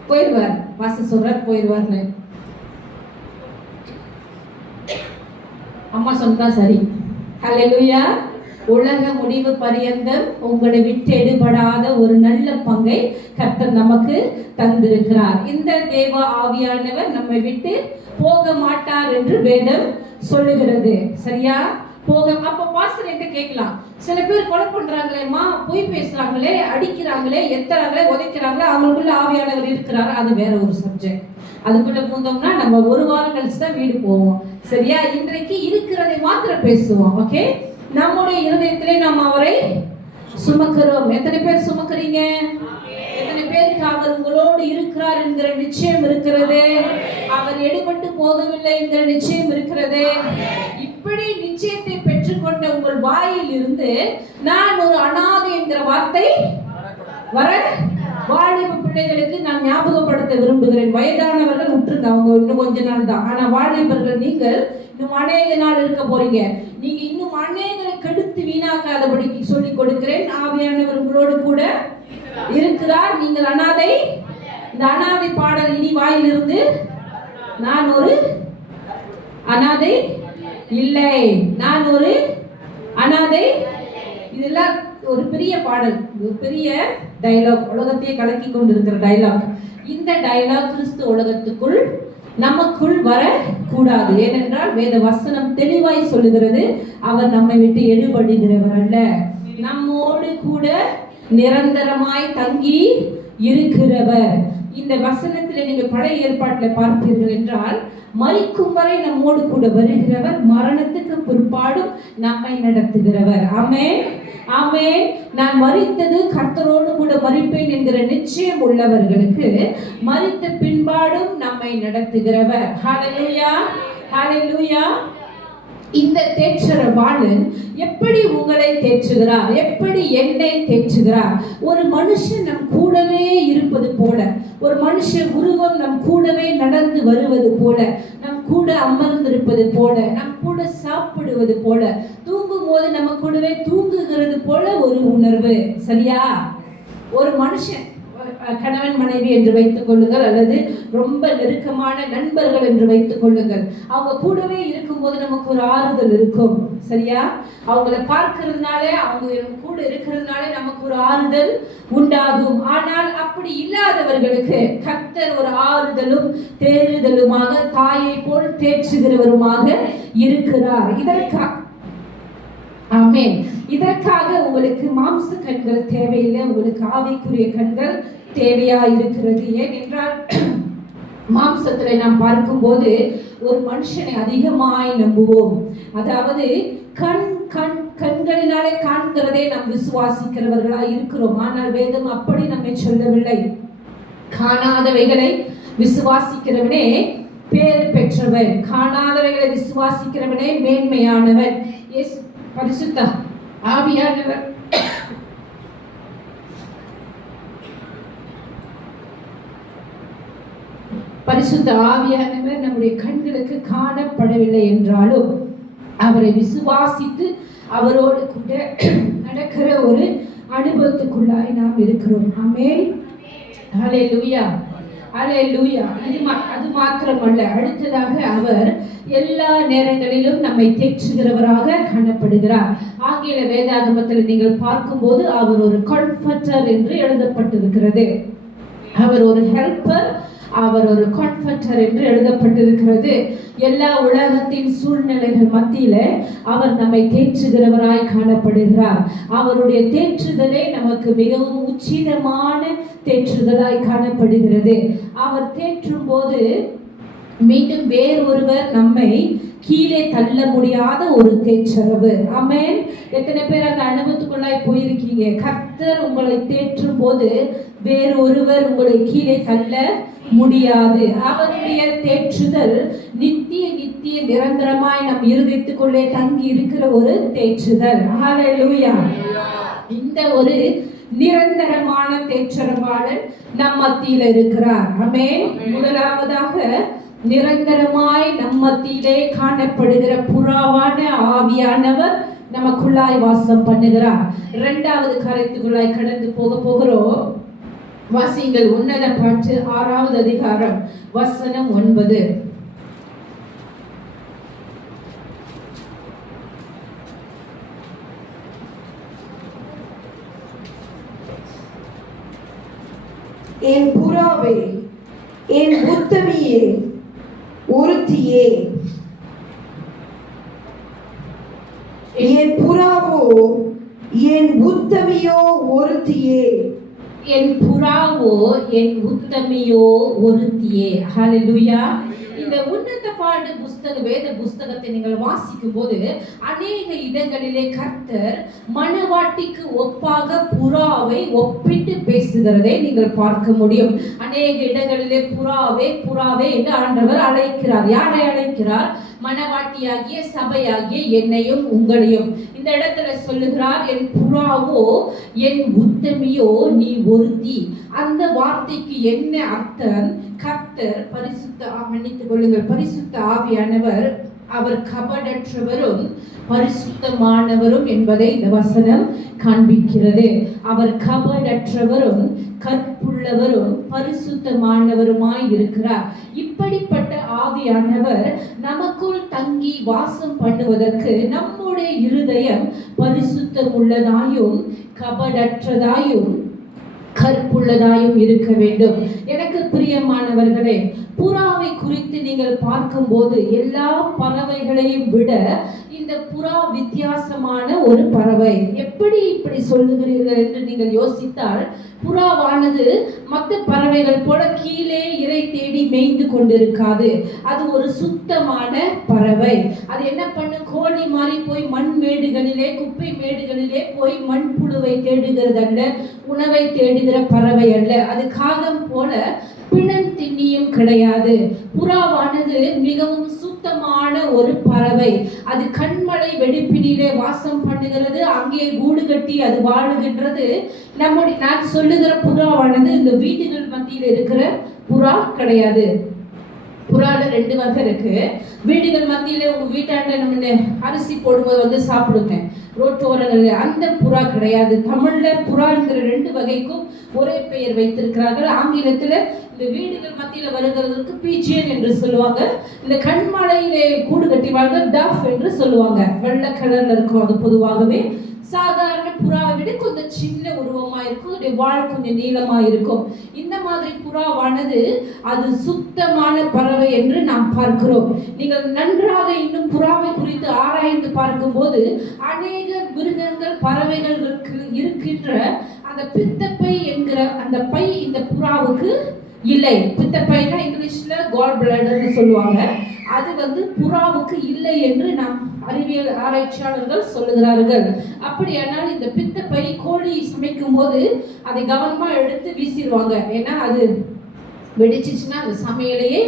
போயிடுவார், வாச சொல்றார் போயிடுவார்னு. அம்மா சொன்னா சரி. ஹல்லேலூயா. உலக முடிவு பரியந்தம் உங்களை விட்டு எடுபடாத ஒரு நல்ல பங்கை கர்த்தர் நமக்கு தந்திருக்கிறார். இந்த தேவ ஆவியானவர் நம்மை விட்டு போக மாட்டார் என்று வேதம் சொல்லுகிறது. சரியா? போக. அப்ப பாஸ்டர் என்கிட்ட கேட்கலாம், சில பேர் கொலை பண்றாங்களேம்மா, பொய் பேசுறாங்களே, அடிக்கிறாங்களே, எத்தறாங்களே, உதைக்கிறாங்களே, அவங்களுக்குள்ள ஆவியானவர் இருக்கிறாரு. அது வேற ஒரு சப்ஜெக்ட். அதுக்குள்ள பூந்தோம்னா நம்ம ஒரு வாரம் கழிச்சு தான் வீடு போவோம். சரியா? இன்றைக்கு இருக்கிறதை மாத்திரம் பேசுவோம். ஓகே, நம்முடைய இருதயத்திலே நாம் அவரை சுமக்கிறோம். எத்தனை பேர் சுமக்கிறீங்க? எத்தனை பேருக்கு அவர் உங்களோடு இருக்கிறார் என்கிற நிச்சயம் இருக்கிறது? அவர் எடுபட்டு போகவில்லை என்கிற நிச்சயம் இருக்கிறது? இப்படி நிச்சயத்தை பெற்றுக்கொண்ட உங்கள் வாயில் இருந்து நான் ஒரு அனாதை என்கிற வார்த்தை வர வாலிப பிள்ளைகளுக்கு நான் ஞாபகப்படுத்த விரும்புகிறேன். வயதானவர்கள் விட்டுருங்க, அவங்க இன்னும் கொஞ்ச நாள் தான். ஆனா வாலிபர்கள் நீங்கள் இன்னும் அநேக நாள் இருக்க போறீங்க. நீங்க இன்னும் அநேகரை கெடுத்து வீணாக்காதபடிக்கு சொல்லி கொடுக்கிறேன். ஆவியானவர் உங்களோடு கூட இருக்கிறார். நீங்கள் அனாதை. இந்த அனாதை பாடல் இனி வாயிலிருந்து நான் ஒரு அனாதை இல்லை, நான் ஒரு அனாதை. இதெல்லாம் ஒரு பெரிய பாடல், ஒரு பெரிய டைலாக், உலகத்தையே கலக்கி கொண்டிருக்கிற டைலாக். இந்த டைலாக் கிறிஸ்து உலகத்துக்குள் நமக்குள் வர கூடாது. ஏனென்றால் வேத வசனம் தெளிவாய் சொல்லுகிறது, அவர் நம்மை விட்டு எடுபடுகிறவர் அல்ல, நம்மோடு கூட நிரந்தரமாய் தங்கி இருக்கிறவர். இந்த வசனத்தில் நீங்க பழைய ஏற்பாட்டில் பார்ப்பீர்கள் என்றால், மரிக்கும் வரை நம்மோடு கூட வருகிறவர், மரணத்துக்கு பிற்பாடும் நம்மை நடத்துகிறவர். ஆமென், ஆமென். நான் மரித்தது கர்த்தரோடு கூட மரிப்பேன் என்கிற நிச்சயம் உள்ளவர்களுக்கு மரித்த பின்பாடும் நம்மை நடத்துகிறவர். ஹல்லேலூயா, ஹல்லேலூயா. இந்த தேற்றரவாளன் எப்படி உங்களை தேற்றுகிறார்? எப்படி என்னை தேற்றுகிறார்? ஒரு மனுஷன் நம் கூடவே இருப்பது போல, ஒரு மனுஷன் உருவம் நம் கூடவே நடந்து வருவது போல, நம் கூட அமர்ந்திருப்பது போல, நம் கூட சாப்பிடுவது போல, தூங்கும் போது நம்ம கூடவே தூங்குகிறது போல ஒரு உணர்வு. சரியா? ஒரு மனுஷன், கணவன் மனைவி என்று வைத்துக் கொள்ளுங்கள், அல்லது ரொம்ப நெருக்கமான நண்பர்கள் என்று வைத்துக் கொள்ளுங்கள், அவங்க கூடவே இருக்கும்போது நமக்கு ஒரு ஆறுதல் இருக்கும். சரியா? அவங்கள பார்க்கிறதுனால, அவங்க கூட இருக்கிறதுனால நமக்கு ஒரு ஆறுதல் உண்டாகும். ஆனால் அப்படி இல்லாதவர்களுக்கு கர்த்தர் ஒரு ஆறுதலும் தேறுதலுமாக, தாயை போல் தேற்றுகிறவருமாக இருக்கிறார். ஆமென். இதற்காக உங்களுக்கு மாம்ச கண்கள் தேவையில்லை, உங்களுக்கு ஆவிக்குரிய கண்கள் தேவையா இருக்கிறது. ஏனென்றால் மாம்சத்துல நாம் பார்க்கும்போது ஒரு மனுஷனை அதிகமாய் நம்புவோம். அதாவது கண்களினாலே காண்கிறதே நாம் விசுவாசிக்கிறவர்களா இருக்கிறோம். ஆனால் வேதம் அப்படி நம்மை சொல்லவில்லை. காணாதவைகளை விசுவாசிக்கிறவனே பேறு பெற்றவன், காணாதவைகளை விசுவாசிக்கிறவனே மேன்மையானவன். பரிசுத்த ஆவியானவர் பரிசுத்த ஆவியானவர் நம்முடைய கண்களுக்கு காணப்படவில்லை என்றாலும் அவரை விசுவாசித்து அவரோடு கூட நடக்கிற ஒரு அனுபவத்துக்குள்ளாய் நாம் இருக்கிறோம். ஆமென். ஹல்லேலூயா, ஹல்லேலூயா. அது மாத்திரமல்ல, அடுத்ததாக அவர் எல்லா நேரங்களிலும் நம்மை தேற்றுகிறவராக காணப்படுகிறார். ஆங்கில வேதாகமத்தில் நீங்கள் பார்க்கும்போது அவர் ஒரு கம்ஃபர்டர் என்று எழுதப்பட்டிருக்கிறது. அவர் ஒரு ஹெல்பர், அவர் ஒரு கம்ஃபர்டர் என்று எழுதப்பட்டிருக்கிறது. எல்லா உலகத்தின் சூழ்நிலைகள் மத்தியில அவர் நம்மை தேற்றுகிறவராய் காணப்படுகிறார். அவருடைய தேற்றுதலே நமக்கு மிகவும் உச்சிதமான தேற்றுதலாய் காணப்படுகிறது. அவர் தேற்றும் போது மீண்டும் வேறொருவர் நம்மை கீழே தள்ள முடியாத ஒரு தேற்றரவு. ஆமென். எத்தனை பேர் அந்த அனுபவத்துக்குள்ளாய் போயிருக்கீங்க? கர்த்தர் உங்களை தேற்றும் போது வேறொருவர் உங்களை கீழே தள்ள முடியாது. அவருடைய தேற்றுதல் நித்திய நிரந்தரமாய் நம் இருதயத்துக்குள்ளே தங்கி இருக்கிற ஒரு தேற்றுதல். ஹல்லேலூயா. இந்த ஒரு நிரந்தரமான தேற்றரவாளர் நம் மத்தியில் இருக்கிறார். ஆமென். முதலாவதாக நிரந்தரமாய் நம் மத்தியிலே காணப்படுகிற புறாவான ஆவியானவர் நமக்குள்ளாய் வாசம் பண்ணுகிறார். இரண்டாவது காரியத்துக்குள்ளாய் கடந்து போகிறோம். வாசிங்கள் உன்னத பாட்டு 6வது அதிகாரம் வசனம் 9. என் புறாவே, என் உத்தமியே, ஒருத்தியே, என் புறாவோ என் உத்தமியோ ஒருத்தியே, என் புறாவோ என் உத்தமியோ ஒருத்தியே. ஹல்லேலூயா. இந்த உன்னத பாடு வேத புஸ்தகத்தை நீங்கள் வாசிக்கும் போது அநேக இடங்களிலே கர்த்தர் மணவாட்டிக்கு ஒப்பாக புறாவை ஒப்பிட்டு பேசுகிறதை நீங்கள் பார்க்க முடியும். அநேக இடங்களிலே புறாவே என்று ஆண்டவர் அழைக்கிறார். யாரை அழைக்கிறார்? மணவாட்டியாகிய சபையாகிய என்னையும் உங்களையும். இந்த இடத்துல சொல்லுகிறார், என் புறாவோ என் உத்தமியோ நீ ஒருத்தி. அந்த வார்த்தைக்கு என்ன அர்த்தம்? கர்த்தர் மன்னித்துக் கொள்ளுங்கள், பரிசுத்த ஆவியானவர் அவர் கபடற்றவரும் பரிசுத்தமானவரும் என்பதை இந்த வசனம் காண்பிக்கிறது. அவர் கபடற்றவரும் கற்புள்ளவரும் பரிசுத்தமானவருமாய் இருக்கிறார். இப்படிப்பட்ட ஆவியானவர் நமக்குள் தங்கி வாசம் பண்ணுவதற்கு நம்முடைய இருதயம் பரிசுத்தம் உள்ளதாயும் கபடற்றதாயும் கற்புள்ளதாயும் இருக்க வேண்டும். எனக்கு பிரியமானவர்களே, புறாவை குறித்து நீங்கள் பார்க்கும்போது எல்லா பறவைகளையும் விட இந்த புறா வித்தியாசமான ஒரு பறவை. எப்படி இப்படி சொல்லுகிறீர்கள் என்று நீங்கள் யோசித்தால், புறாவானது மற்ற பறவைகள் போல கீழே இரை தேடி மேய்ந்து கொண்டிருக்காது. அது ஒரு சுத்தமான பறவை. அது என்ன பண்ணு? கோழி மாதிரி போய் மண் மேடுகளிலே, குப்பை மேடுகளிலே போய் மண் புழுவை தேடுகிறது அல்ல, உணவை தேடுகிற பறவை அல்ல. அது காகம் போல பிணம் திண்ணியும் கிடையாது. புறாவானது மிகவும் சுத்தமான ஒரு பறவை. அது கண்மலை வெடிப்பினிலே வாசம் பண்ணுகிறது. அங்கே கூடு கட்டி அது வாழுகின்றது. நான் சொல்லுகிற புறாவானது இந்த வீடுகள் மத்தியில் இருக்கிற புறா கிடையாது. புறால 2 வகை இருக்கு. வீடுகள் மத்தியில உங்க வீட்டாண்ட நம்ம அரிசி போடும்போது சாப்பிடுங்க ரோட்டோரங்கள், அந்த புறா கிடையாது. தமிழ்ல புறா என்கிற 2 வகைக்கும் ஒரே பெயர் வைத்திருக்கிறார்கள். ஆங்கிலத்துல இந்த வீடுகள் மத்தியில வருகிறதுக்கு பீஜியன் என்று சொல்லுவாங்க. இந்த கண்மலையிலே கூடு கட்டி வாழ்க டஃப் என்று சொல்லுவாங்க. வெள்ளை கலர்ல இருக்கும். அது பொதுவாகவே சாதாரண புறாவை விட கொஞ்சம் சின்ன உருவமா இருக்கும். அதோடைய வால் கொஞ்சம் நீளமா இருக்கும். இந்த மாதிரி புறாவானது அது சுத்தமான பறவை என்று நாம் பார்க்கிறோம். நீங்கள் நன்றாக இன்னும் புறாவை குறித்து ஆராய்ந்து பார்க்கும்போது அநேக மிருகங்கள் பறவைகளுக்கு இருக்கின்ற அந்த பித்தப்பை என்கிற அந்த பை இந்த புறாவுக்கு இல்லை. பித்தப்பைனா இங்கிலீஷ்ல கால் பிளாடர்னு சொல்லுவாங்க. அது புறாவுக்கு இல்லை என்று நாம் அறிவியல் ஆராய்ச்சியாளர்கள் சொல்லுகிறார்கள். அப்படியானால் இந்த பித்தப்பை கோழி சமைக்கும் போது அதை கவனமா எடுத்து வீசிடுவாங்க. ஏன்னா அது வெடிச்சிச்சுன்னா அந்த சமையலையே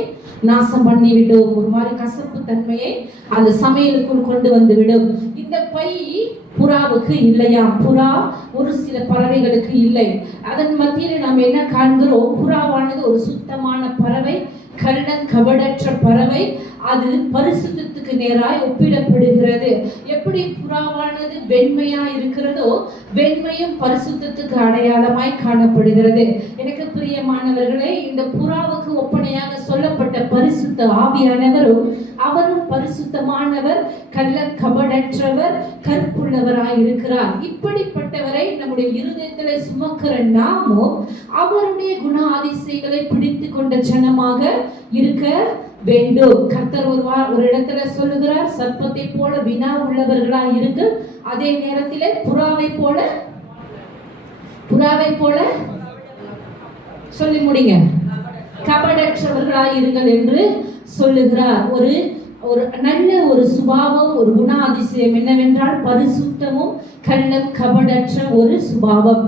நாசம் பண்ணி விடும். ஒரு மாதிரி கசப்பு தன்மையை அந்த சமையலுக்குள் கொண்டு வந்து விடும். இந்த பை புறாவுக்கு இல்லையா? புறா ஒரு சில பறவைகளுக்கு இல்லை. அதன் மத்தியில் நாம் என்ன காண்கிறோம்? புறாவானது ஒரு சுத்தமான பறவை, கள்ளம் கபடற்ற பறவை அது பரிசுத்தத்துக்கு நேராய் ஒப்பிடப்படுகிறது. எப்படி புறாவானது வெண்மையா இருக்கிறதோ, வெண்மையும் பரிசுத்தத்துக்கு அடையாளமாய் காணப்படுகிறது. எனக்கு பிரியமானவர்களே, இந்த புறாவுக்கு ஒப்பனையாக சொல்லப்பட்ட பரிசுத்த ஆவியானவரும் அவரும் பரிசுத்தமானவர், கள்ளம் கபடற்றவர், கற்புள்ளவராய் இருக்கிறார். இப்படிப்பட்டவரை நம்முடைய இருதயத்திலே சுமக்கிற நாமும் அவருடைய குண அதிசயங்களை பிடித்து கொண்ட ஜனமாக இருக்க வேண்டும். கர்த்தர் ஒரு இடத்துல சொல்லுகிறார், சர்ப்பத்தை போல வினா உள்ளவர்களாய் இருக்கு, அதே நேரத்திலே புறாவை போல சொல்லி முடிங்க, கபடற்றவர்களாய் இருங்கள் என்று சொல்லுகிறார். ஒரு நல்ல ஒரு சுபாவம், ஒரு குண அதிசயம் என்னவென்றால் பரிசுத்தமும் கள்ளம் கபடற்ற ஒரு சுபாவம்.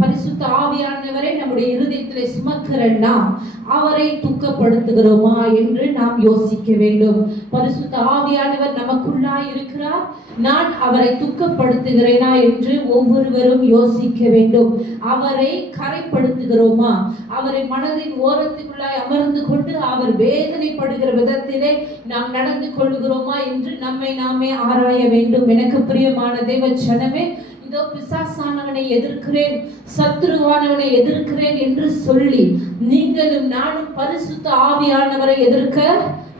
பரிசுத்த ஆவியானவரை நம்முடைய இருதயத்திலே சுமக்கிற நாம் அவரை துக்கப்படுத்துகிறோமா என்று நாம் யோசிக்க வேண்டும். பரிசுத்த ஆவியானவர் நமக்குள்ளாய் இருக்கிறார், நான் அவரை துக்கப்படுத்துகிறேனா என்று ஒவ்வொருவரும் யோசிக்க வேண்டும். அவரை கரைப்படுத்துகிறோமா, அவரை மனதின் ஓரத்துக்குள்ளாய் அமர்ந்து கொண்டு அவர் வேதனைப்படுகிற விதத்திலே நாம் நடந்து கொள்ளுகிறோமா என்று நம்மை நாமே ஆராய வேண்டும். எனக்கு பிரியமான தேவ ஜனமே, இதோ பிசாசானவனை எதிர்க்கிறேன், சத்துருவானவனை எதிர்க்கிறேன் என்று சொல்லி நீங்களும் நானும் பரிசுத்த ஆவியானவரை எதிர்க்க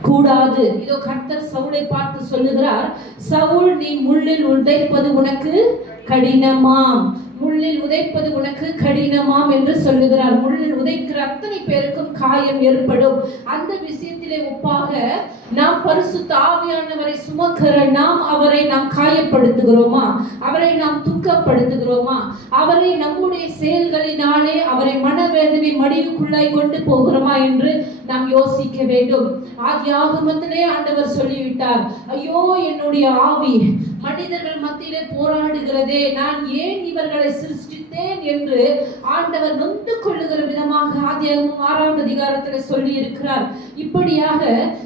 கூடாது. இதோ கர்த்தர் சவுலை பார்த்து சொல்லுகிறார், சவுல், நீ முள்ளில் உதைப்பது உனக்கு கடினமாம், முள்ளில் உதைப்பது உனக்கு கடினமாம் என்று சொல்லுகிறார். முள்ளில் உதைக்கிற அத்தனை பேருக்கும் காயம் ஏற்படும். அந்த விஷயத்திலே ஒப்பாக நாம் பரிசுத்த ஆவியானவரை சுமக்கிற நாம் அவரை நாம் காயப்படுத்துகிறோமா, அவரை நாம் துக்கப்படுத்துகிறோமா, அவரை நம்முடைய செயல்களினாலே அவரை மனவேதனை மடிவுக்குள்ளாய் கொண்டு போகிறோமா என்று நாம் யோசிக்க வேண்டும். ஆதியாகமத்திலே ஆண்டவர் சொல்லிவிட்டார், ஐயோ என்னுடைய ஆவி மனிதர்கள் மத்தியிலே போராடுகிறதே, நான் ஏன் இவர்களை சிருஷ்டித்தேன் என்று ஆண்டவர் நொந்து கொள்ளுகிற விதமாக ஆதியாகமம் 6ஆம் அதிகாரத்தில் சொல்லி இருக்கிறார். இப்படியாக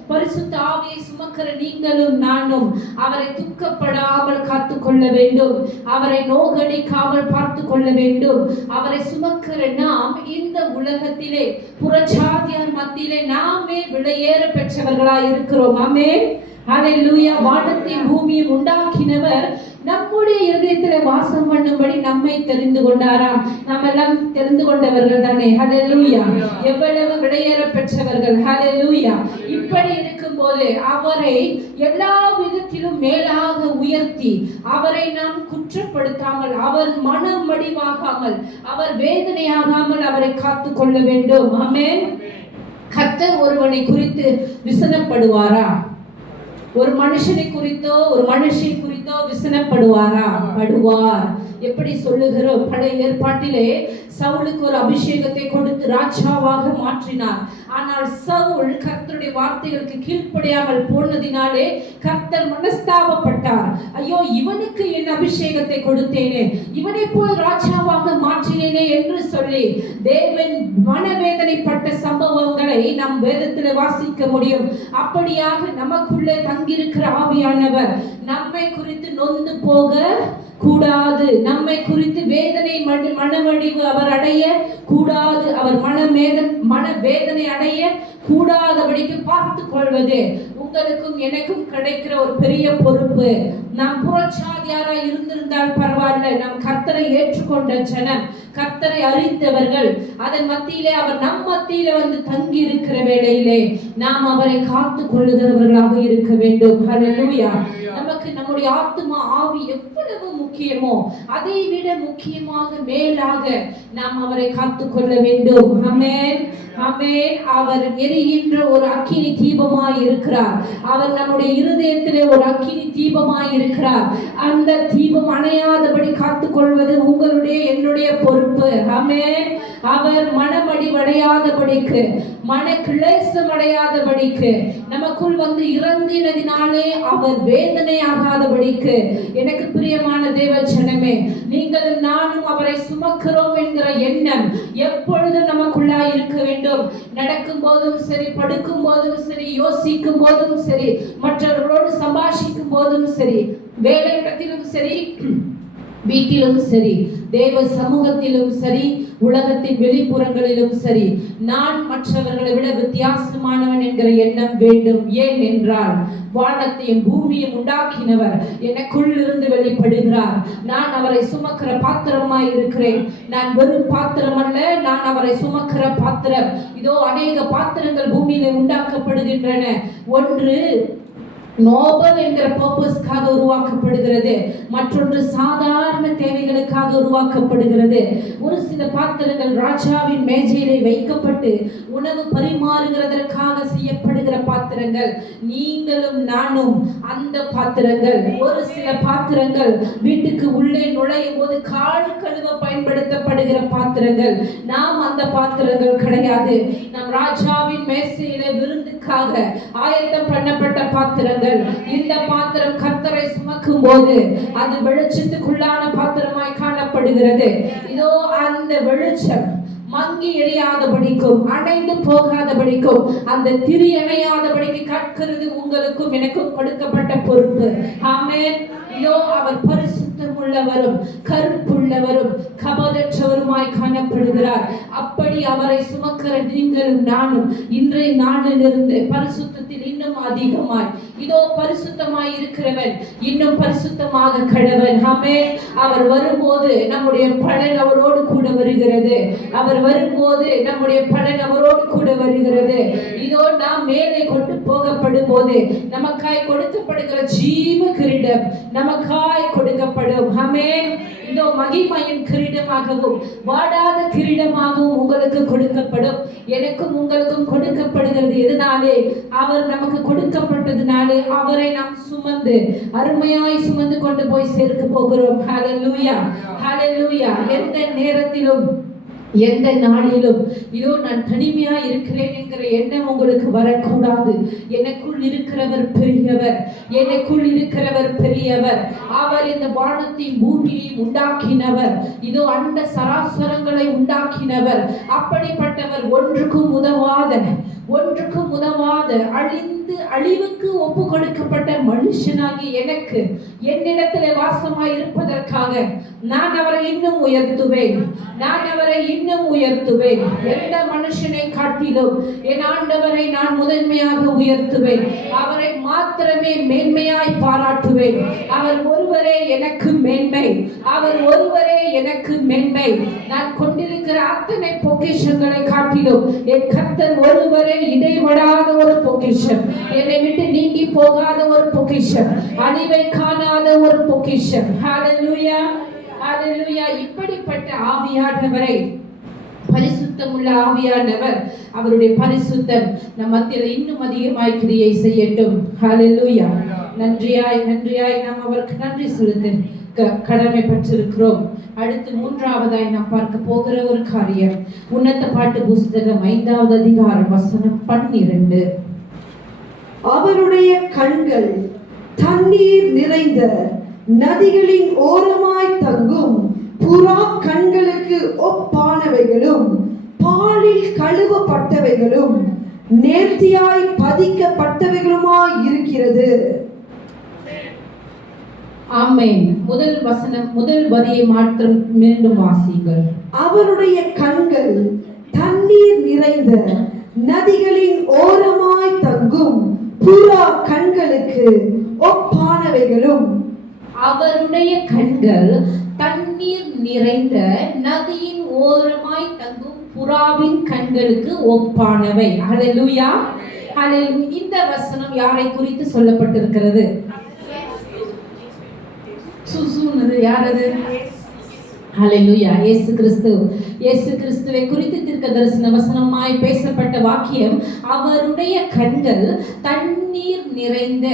பரிசுத்த ஆவியை சுமக்கிற நீங்களும் நானும் அவரை துக்கப்படாமல் காத்து கொள்ள வேண்டும், அவரை நோகடிக்காமல் பார்த்து கொள்ள வேண்டும். அவரை சுமக்கிற நாம் இந்த உலகத்திலே புறஜாதியார் மத்தியிலே நாமே விலையேற பெற்றவர்களாய் இருக்கிறோம். ஆமென், ஹல்லேலூயா. வானத்தையும் பூமியும் உண்டாக்கினவர் நம்முடைய இருதயத்திலே வாசம் பண்ணும்படி நம்மை தெரிந்து கொண்டாராம். நாம் எல்லாம் தெரிந்து கொண்டவர்கள் தானே, ஹல்லேலூயா. எவ்வளவு விலையேற பெற்றவர்கள், ஹல்லேலூயா. இப்படி இருக்கும் போது அவரை எல்லா விதத்திலும் மேலாக உயர்த்தி அவரை நாம் குற்றப்படுத்தாமல், அவர் மனம் மடிவாகாமல், அவர் வேதனையாகாமல் அவரை காத்து கொள்ள வேண்டும். ஆமென். கர்த்தர் ஒருவனை குறித்து விசனப்படுவாரா? ஒரு மனுஷனை குறித்தோ ஒரு மனுஷியை குறித்தோ விசனப்படுவாரா? படுவார். எப்படி சொல்லுகிறோம், பழைய ஏற்பாட்டிலே சவுலுக்கு ஒரு அபிஷேகத்தை கொடுத்து ராஜாவாக மாற்றினார். ஆனால் சவுல் கர்த்தருடைய வார்த்தைகளுக்கு கீழ்ப்படியாமல் போனதினாலே கர்த்தர் மனஸ்தாபப்பட்டார். ஐயோ, இவனுக்கு என் அபிஷேகத்தை கொடுத்தேனே, இவனை போய் ராஜாவாக மாற்றினேனே என்று சொல்லி தேவன் மனவேதனைப்பட்ட சம்பவங்களை நம் வேதத்தில் வாசிக்க முடியும். அப்படியாக நமக்குள்ளே தங்கியிருக்கிற ஆவியானவர் நம்மை குறித்து நொந்து போக கூடாது, நம்மை குறித்து வேதனை மனவடிவு அவர் அடைய கூடாது, அவர் மனவேதனை அடைய கூடாதபடிக்கு பார்த்து கொள்வது உங்களுக்கும் எனக்கும் கிடைக்கிற ஒரு பெரிய பொறுப்பு. நாம் புறச்சாதியாராய் இருந்திருந்தால் பரவாயில்லை, நாம் கர்த்தரை ஏற்றுக்கொண்ட ஜனம், கர்த்தரை அறிந்தவர்கள், அதன் மத்தியிலே அவர் நம் மத்தியிலே வந்து தங்கி இருக்கிற வேளையிலே நாம் அவரை காத்து கொள்ளுகிறவர்களாக இருக்க வேண்டும். ஹல்லேலூயா. நமக்கு நம்முடைய ஆத்துமா ஆவி எவ்வளவு முக்கியமோ அதை விட முக்கியமாக மேலாக நாம் அவரை காத்து கொள்ள வேண்டும். ஆமென், ஆமென். அவர் எரிகின்ற ஒரு அக்கினி தீபமாய் இருக்கிறார். அவர் நம்முடைய இருதயத்திலே ஒரு அக்கினி தீபமாய் இருக்கிறார். அந்த தீபம் அணையாதபடி காத்துக் கொள்வது உங்களுடைய என்னுடைய பொறுப்பு. ஆமென். அவர் மனமடிவடையாதபடிக்கு, மன கிளேசம் அடையாதபடிக்கு, நமக்குள் வந்து இறங்கினதினாலே அவர் வேதனை ஆகாதபடிக்கு. எனக்கு பிரியமான தேவ ஜனமே, நீங்களும் நானும் அவரை சுமக்கிறோம் என்கிற எண்ணம் எப்பொழுதும் நமக்குள்ளாய் இருக்க வேண்டும். நடக்கும் போதும் சரி, படுக்கும் போதும் சரி, யோசிக்கும் போதும் சரி, மற்றவர்களோடு சம்பாஷிக்கும் போதும் சரி, வேலை இடத்திலும் சரி, வீட்டிலும் சரி, தேவ சமூகத்திலும் சரி, உலகத்தின் வெளிப்புறங்களிலும் சரி, நான் மற்றவர்களை விட வித்தியாசமானவன் என்கிற எண்ணம் வேண்டும். ஏன் என்றால், வானத்தையும் பூமியும் உண்டாக்கினவர் எனக்குள் இருந்து வெளிப்படுகிறார். நான் அவரை சுமக்கிற பாத்திரமாய் இருக்கிறேன். நான் வெறும் பாத்திரம் அல்ல, நான் அவரை சுமக்கிற பாத்திரம். இதோ அநேக பாத்திரங்கள் பூமியில உண்டாக்கப்படுகின்றன. ஒன்று நோபல் என்கிற பர்பஸ்க்காக உருவாக்கப்படுகிறது, மற்றொன்று சாதாரண தேவைகளுக்காக உருவாக்கப்படுகிறது. ஒரு சில பாத்திரங்கள் ராஜாவின் மேஜையிலே வைக்கப்பட்டு உணவு பரிமாறுகிறதற்காக செய்யப்படுகிற பாத்திரங்கள். நீங்களும் நானும் அந்த பாத்திரங்கள். ஒரு சில பாத்திரங்கள் வீட்டுக்கு உள்ளே நுழையும் போது கால் கழுவ பயன்படுத்தப்படுகிற பாத்திரங்கள். நாம் அந்த பாத்திரங்கள் கிடையாது. நம் ராஜாவின் மேசையிலே விருந்துக்காக ஆயத்தம் பண்ணப்பட்ட பாத்திரங்கள். இந்த பாத்திரம் கர்த்தரை சுமக்கும் போது அது வெளிச்சத்துக்குள்ளான பாத்திரமாய் காணப்படுகிறது. இதோ அந்த வெளிச்சம் மங்கி எரியாதபடிக்கும், அணைந்து போகாதபடிக்கும், அந்த திரி அணையாதபடிக்கு கற்கிறது உங்களுக்கும் எனக்கும் கொடுக்கப்பட்ட பொறுப்பு. ஆமென். இதோ அவர் பரிசுத்தம் உள்ளவரும் கருப்புள்ளவரும் கபடற்றவருமாய் காணப்படுகிறார். அப்படி அவரை சுமக்கிற நீங்களும் நானும் இன்றைய நாளிலிருந்து பரிசுத்தத்தில் இன்னும் அதிகமாய், இதோ பரிசுத்தமாய் இருக்கிறவன் இன்னும் பரிசுத்தமாக கடவன். ஆமென். அவர் வரும்போது நம்முடைய பலன் அவரோடு கூட வருகிறது. அவர் வரும்போது நம்முடைய பலன் அவரோடு கூட வருகிறது. இதோ நாம் மேலே கொண்டு போகப்படும் போது நமக்காய் கொடுக்கப்படுகிற ஜீவ கிரீடம் நமக்காய் கொடுக்கப்படும். ஆமென். இதோ மகிமையின் கிரீடமாகவும் வாடாத கிரீடமாகவும் உங்களுக்கு கொடுக்கப்படும். எனக்கும் உங்களுக்கும் கொடுக்கப்படுகிறது. எதனாலே? அவர் நமக்கு கொடுக்கப்பட்டதுனாலே அவரை நாம் சுமந்து அருமையாய் சுமந்து கொண்டு போய் சேர்க்க போகிறோம். ஹல்லேலூயா, ஹல்லேலூயா. எந்த நேரத்திலும் எந்த நாளிலும் இதோ நான் தனிமையா இருக்கிறேன் என்கிற எண்ணம் உங்களுக்கு வரக்கூடாது. எனக்குள் இருக்கிறவர் பெரியவர், எனக்குள் இருக்கிறவர் பெரியவர். அவர் இந்த வானத்தையும் பூமியையும் உண்டாக்கினவர். இதோ அண்ட சராசரங்களை உண்டாக்கினவர். அப்படிப்பட்டவர் ஒன்றுக்கும் உதவாத அழிவுக்கு ஒப்பு கொடுக்கப்பட்ட மனுஷனாகி எனக்கு என்னிடத்திலே வாசமாய் இருப்பதற்காக நான் அவரை இன்னும் உயர்த்துவேன். எந்த மனுஷனை காட்டிலும் என் ஆண்டவரை நான் முதன்மையாக உயர்த்துவேன். அவரை மாத்திரமே மேன்மையாய் பாராட்டுவேன். அவர் ஒருவரே எனக்கு மேன்மை. நான் கொண்டிருக்கிற அத்தனை பொக்கிஷங்களை காட்டிலும் என் கர்த்தர் ஒருவரே இடைவிடாத ஒரு பொக்கிஷம், என்னை விட்டு நீங்கி போகாத ஒரு பொக்கிஷம், அழிவை காணாத ஒரு பொக்கிஷம். ஹல்லேலூயா, ஹல்லேலூயா. இப்படிப்பட்ட ஆவியானவரை, பரிசுத்தமுள்ள ஆவியானவர், அவருடைய பரிசுத்தம் நம் மத்தியில் இன்னும் அதிகமாய் கிரியை செய்யட்டும். ஹல்லேலூயா. நன்றியாய் நாம் அவருக்கு நன்றி செலுத்த கடமைப்பட்டிருக்கிறோம். அடுத்து மூன்றாவதாய் நாம் பார்க்க போகிற ஒரு காரியம், உன்னத பாட்டு புஸ்தகம் 5வது அதிகாரம் வசனம் 12. அவருடைய கண்கள் தண்ணீர் நிறைந்த நதிகளின் ஓரமாய் தங்கும் புறா கண்களுக்கு ஒப்பானவைகளும் பாலில் கழுவப்பட்டவைகளும் நேர்த்தியாய் பதிக்கப்பட்டவைகளுமாய் இருக்கிறது. ஆமென். முதல் வரியை மாத்திரம் மீண்டும் வாசிங்கள். அவருடைய கண்கள் தண்ணீர் நிறைந்த நதிகளின் ஓரமாய் தங்கும் புறா கண்களுக்கு ஒப்பானவைகளும். அவருடைய கண்கள் தண்ணீர் நிறைந்த நதியின் ஓரமாய் தங்கும் புறாவின் கண்களுக்கு ஒப்பானவை. ஹல்லேலூயா, ஹல்லேலூயா. இந்த வசனம் யாரை குறித்து சொல்லப்பட்டிருக்கிறது? சுசுனது யாரது? ஹல்லேலூயா, இயேசு கிறிஸ்துவை குறித்து தீர்க்கதரிசன வசனமாய் பேசப்பட்ட வாக்கியம், அவருடைய கண்கள் தண்ணீர் நிறைந்த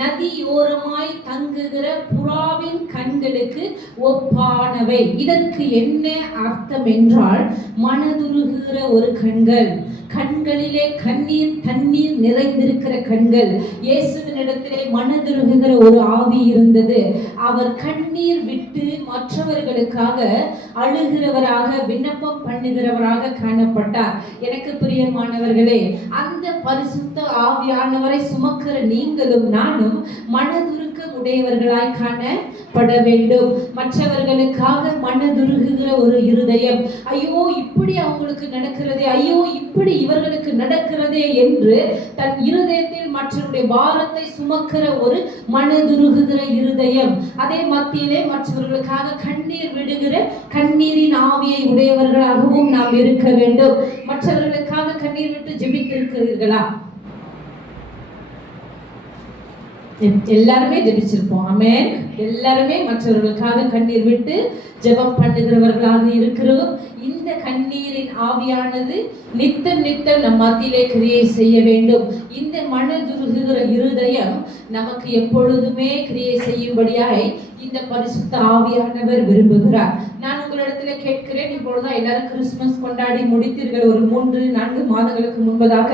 நதியோரமாய் தங்குகிற புறாவின் கண்களுக்கு ஒப்பானவை. இதற்கு என்ன அர்த்தம் என்றால், மனதுருகுகிற ஒரு கண்களிலே தண்ணீர் நிறைந்திருக்கிற கண்கள். இயேசுவினிடத்திலே மனதுருகுகிற ஒரு ஆவி இருந்தது. அவர் கண்ணீர் விட்டு மற்றவர்களுக்காக அழுகிறவராக, விண்ணப்பம் பண்ணுகிறவராக காணப்பட்டார். எனக்கு பிரியமானவர்களே, அந்த பரிசுத்த ஆவியானவரை சுமக்கிற நீங்களும் நானும் மனதுருக இறுக்கம் உடையவர்களாய் காணப்பட வேண்டும். மற்றவர்களுக்காக மனதுருகுகிற ஒரு இருதயம், ஐயோ இப்படி அவங்களுக்கு நடக்கிறதே, ஐயோ இப்படி இவர்களுக்கு நடக்கிறதே என்று தன் இருதயத்தில் மற்றவருடைய பாரத்தை சுமக்கிற ஒரு மனதுருகுகிற இருதயம். அதே மத்தியிலே மற்றவர்களுக்காக கண்ணீர் விடுகிற கண்ணீரின் ஆவியை உடையவர்களாகவும் நாம் இருக்க வேண்டும். மற்றவர்களுக்காக கண்ணீர் விட்டு ஜெபித்திருக்கிறீர்களா? எல்லாருமே ஜெபிச்சிருப்போம். ஆமென். எல்லாருமே மற்றவர்களுக்காக கண்ணீர் விட்டு ஜெபம் பண்ணுகிறவர்களாக இருக்கிறோம். இந்த கண்ணீரின் ஆவியானது நித்தம் நித்தம் நம் மத்தியிலே கிரியை செய்ய வேண்டும். இந்த மனதுருகுகிற இருதயம் நமக்கு எப்பொழுதுமே கிரியை செய்யும்படியாய் இந்த பரிசுத்த ஆவியானவர் விரும்புகிறார். நான் உங்களிடத்துல கேட்கிறேன், இப்பொழுதுதான் எல்லாரும் கிறிஸ்துமஸ் கொண்டாடி முடித்தீர்கள். ஒரு 3-4 மாதங்களுக்கு முன்பதாக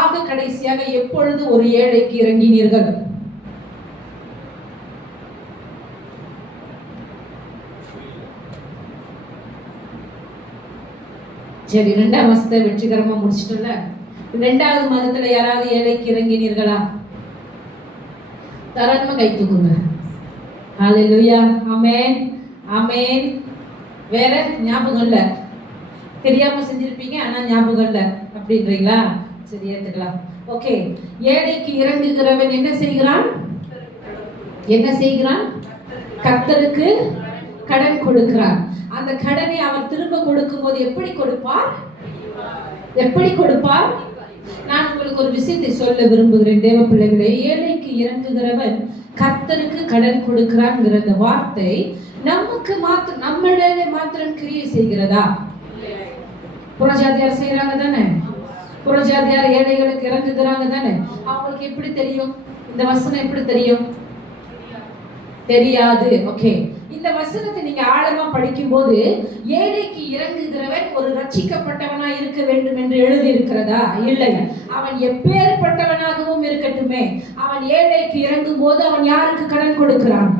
ஆக கடைசியாக எப்பொழுது ஒரு ஏழைக்கு இறங்கினீர்கள்? சரி, 2ஆம் மாசத்தை வெற்றிகரமா முடிச்சிட்டோம்ல. 2வது மாதத்துல யாராவது ஏழைக்கு இறங்கினீர்களா? தாராளமா கை தூக்குங்க. ஹல்லேலூயா. ஆமென், ஆமென். வேற ஞாபகம் இல்ல, தெரியாம செஞ்சிருப்பீங்க ஆனா ஞாபகம் இல்ல அப்படின்றீங்களா? சரி, ஏத்துக்கலாம். ஓகே. ஏழைக்கு இறங்குகிறவன் என்ன செய்கிறான்? என்ன செய்கிறான்? கர்த்தருக்கு கடன் கொடுக்கிறான். அந்த கடனை அவர் திரும்ப கொடுக்கும் போது எப்படி கொடுப்பார்? எப்படி கொடுப்பார்? நான் உங்களுக்கு ஒரு விஷயத்தை சொல்ல விரும்புகிறேன் தேவ பிள்ளைகளே. ஏழைக்கு இறங்குகிறவன் கர்த்தருக்கு கடன் கொடுக்கிறான்ங்கிற அந்த வார்த்தை நமக்கு மாத்திரம், நம்மளே மாத்திரம் கிரியை செய்கிறதா? புறஜாதியார் செய்யறாங்க தானே? புறஜாதியார் ஏழைகளுக்கு இறங்குகிறாங்க தானே? அவங்களுக்கு எப்படி தெரியும்? இந்த வசனம் எப்படி தெரியும்? தெரியாது. ஓகே. இந்த வசனத்தை நீங்க ஆழமா படிக்கும் போது ஏழைக்கு இறங்குகிறவன் ஒரு ரட்சிக்கப்பட்டவனா இருக்க வேண்டும் என்று எழுதி இருக்கிறதா? இல்லை. அவன் எப்பேற்பட்டவனாகவும் இருக்கட்டுமே, அவன் ஏழைக்கு இறங்கும் போது அவன் யாருக்கு கடன் கொடுக்கிறான்?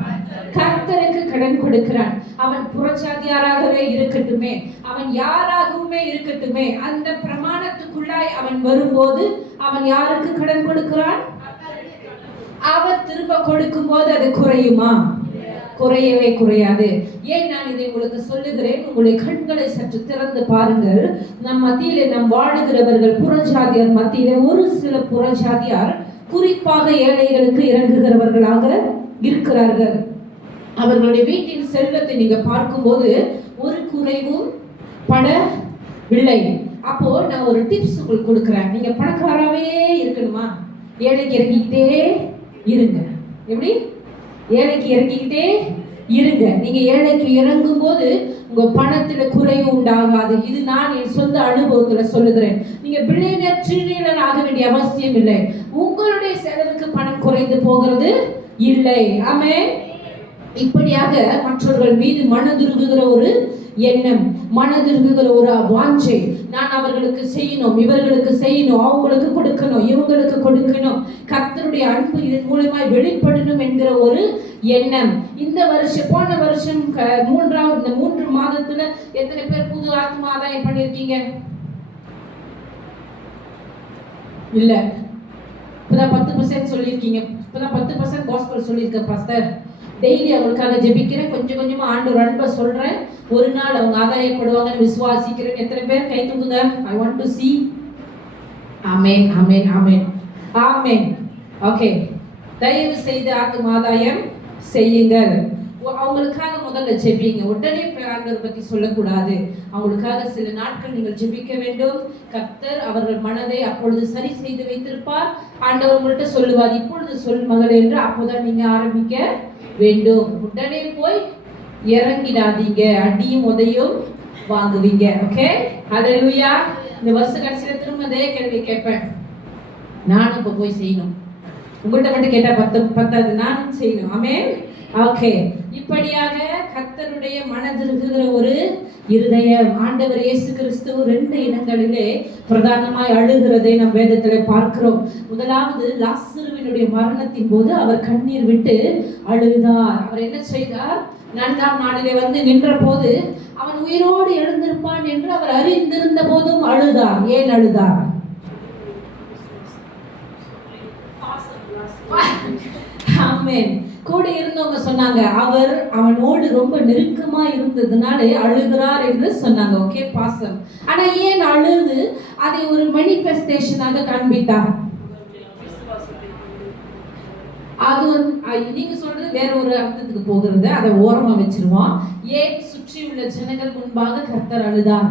கர்த்தருக்கு கடன் கொடுக்கிறான். அவன் புறஜாதியாராகவே இருக்கட்டுமே, அவன் யாராகவுமே இருக்கட்டுமே, அந்த பிரமாணத்துக்குள்ளாய் அவன் வரும்போது அவன் யாருக்கு கடன் கொடுக்கிறான்? அவர் திரும்ப கொடுக்கும் போது அது குறையுமா? குறையவே குறையாது. ஏன் நான் இதை உங்களுக்கு சொல்லுகிறேன்? உங்களுடைய கண்களை சற்று திறந்து பாருங்கள். நம் மத்தியிலே நாம் வாழுகிறவர்கள் புறஜாதியார் மத்தியிலே ஒரு சில புறஜாதியார் குறிப்பாக ஏழைகளுக்கு இறங்குகிறவர்களாக இருக்கிறார்கள். அவர்களுடைய வீட்டின் செல்வத்தை நீங்க பார்க்கும்போது ஒரு குறைவும் படவில்லை. அப்போ நான் ஒரு டிப்ஸ் உங்களுக்கு கொடுக்குறேன். நீங்க பணக்காராவே இருக்கணுமா? ஏழைக்கு இறங்கிக்கிட்டே இருங்க. எப்படி? ஏழைக்கு இறங்கிக்கிட்டே இருங்க. நீங்க ஏழைக்கு இறங்கும் போது உங்க பணத்துல குறைவு உண்டாகாது. இது நான் என் சொந்த அனுபவத்துல சொல்லுகிறேன். நீங்க பில்லியனர் ட்ரில்லியனர் ஆக வேண்டிய அவசியம் இல்லை. உங்களுடைய செலவுக்கு பணம் குறைந்து போகிறது இல்லை. ஆமென். இப்படியாக மற்றவர்கள் மீது மனதுருகுகிற ஒரு எண்ணம், மனதிற்குகிற ஒரு வாஞ்சை, நான் அவர்களுக்கு செய்யணும், இவர்களுக்கு செய்யணும், அவங்களுக்கு கொடுக்கணும், இவங்களுக்கு கொடுக்கணும், கர்த்தருடைய அன்பு இதன் மூலமாய் வெளிப்படணும் என்கிற ஒரு எண்ணம். இந்த வருஷம், போன வருஷம் இந்த 3 மாதத்துல எத்தனை பேர் புது ஆத்மா ஆதாயம் பண்ணிருக்கீங்க? இல்ல. இப்பதான் 10% சொல்லியிருக்கீங்க. இப்பதான் 10% காஸ்பல் சொல்லியிருக்க பாஸ்டர். டெய்லி அவங்களுக்காக ஜெபிக்கிறேன், கொஞ்சம் கொஞ்சமா ஆண்டவர் அன்பை சொல்றேன். ஒரு நாள் அவங்க ஆதாயப்படுவாங்கன்னு விசுவாசிக்கிறேன். எத்தனை பேர் கை தூக்குங்க? I want to see. Amen, amen, amen, amen. Okay. தயவு செய்து ஆத்ம ஆதாயம் செய்யுங்கள். அவங்களுக்காக முதல்ல ஜெபிங்க. உடனே ஆண்டவர் பத்தி சொல்லக்கூடாது. அவங்களுக்காக சில நாட்கள் நீங்கள் ஜெபிக்க வேண்டும். கர்த்தர் அவர்கள் மனதை அப்பொழுது சரி செய்து வைத்திருப்பார். ஆண்டவர் உங்கள்கிட்ட சொல்லுவார், இப்பொழுது சொல் மகளே என்று. அப்போதான் நீங்க ஆரம்பிக்க வேண்டும். உடனே போய் இறங்கிடாதீங்க, அடியும் உதையும் வாங்குவீங்க. ஓகே, ஹல்லேலூயா. இந்த வருஷ கடைசியில திரும்ப அதே கேள்வி கேட்பேன். நானும் இப்ப போய் செய்யணும். உங்கள்கிட்ட மட்டும் கேட்டா பத்தாது, நானும் செய்யணும். ஆமென். ஓகே. இப்படியாக கர்த்தருடைய மனதிற்குகிற ஒரு இருதயம். ஆண்டவர் இயேசு கிறிஸ்து 2 இடங்களிலே பிரதானமாய் அழுகிறதை நம் வேதத்திலே பார்க்கிறோம். முதலாவது லாசருவினுடைய மரணத்தின் போது அவர் கண்ணீர் விட்டு அழுதார். அவர் என்ன செய்தார்? 4ஆம் நாளிலே வந்து நின்ற போது அவன் உயிரோடு எழுந்திருப்பான் என்று அவர் அறிந்திருந்த போதும் அழுதார். ஏன் அழுதார்? ஆமென். கூட இருந்தவங்க சொன்னாங்க, அவர் அவனோடு ரொம்ப நெருக்கமா இருந்ததுனாலே அழுகிறார் என்று சொன்னாங்க. ஓகே, பாசம். ஆனா ஏன் அழுது அதை ஒரு மேனிஃபெஸ்டேஷனாக காண்பித்தார்? அது நீங்க சொல்றது வேற ஒரு அர்த்தத்துக்கு போகிறது, அதை ஓரமா வச்சிருவோம். ஏன் சுற்றி உள்ள ஜனங்கள் முன்பாக கர்த்தர் அழுதார்?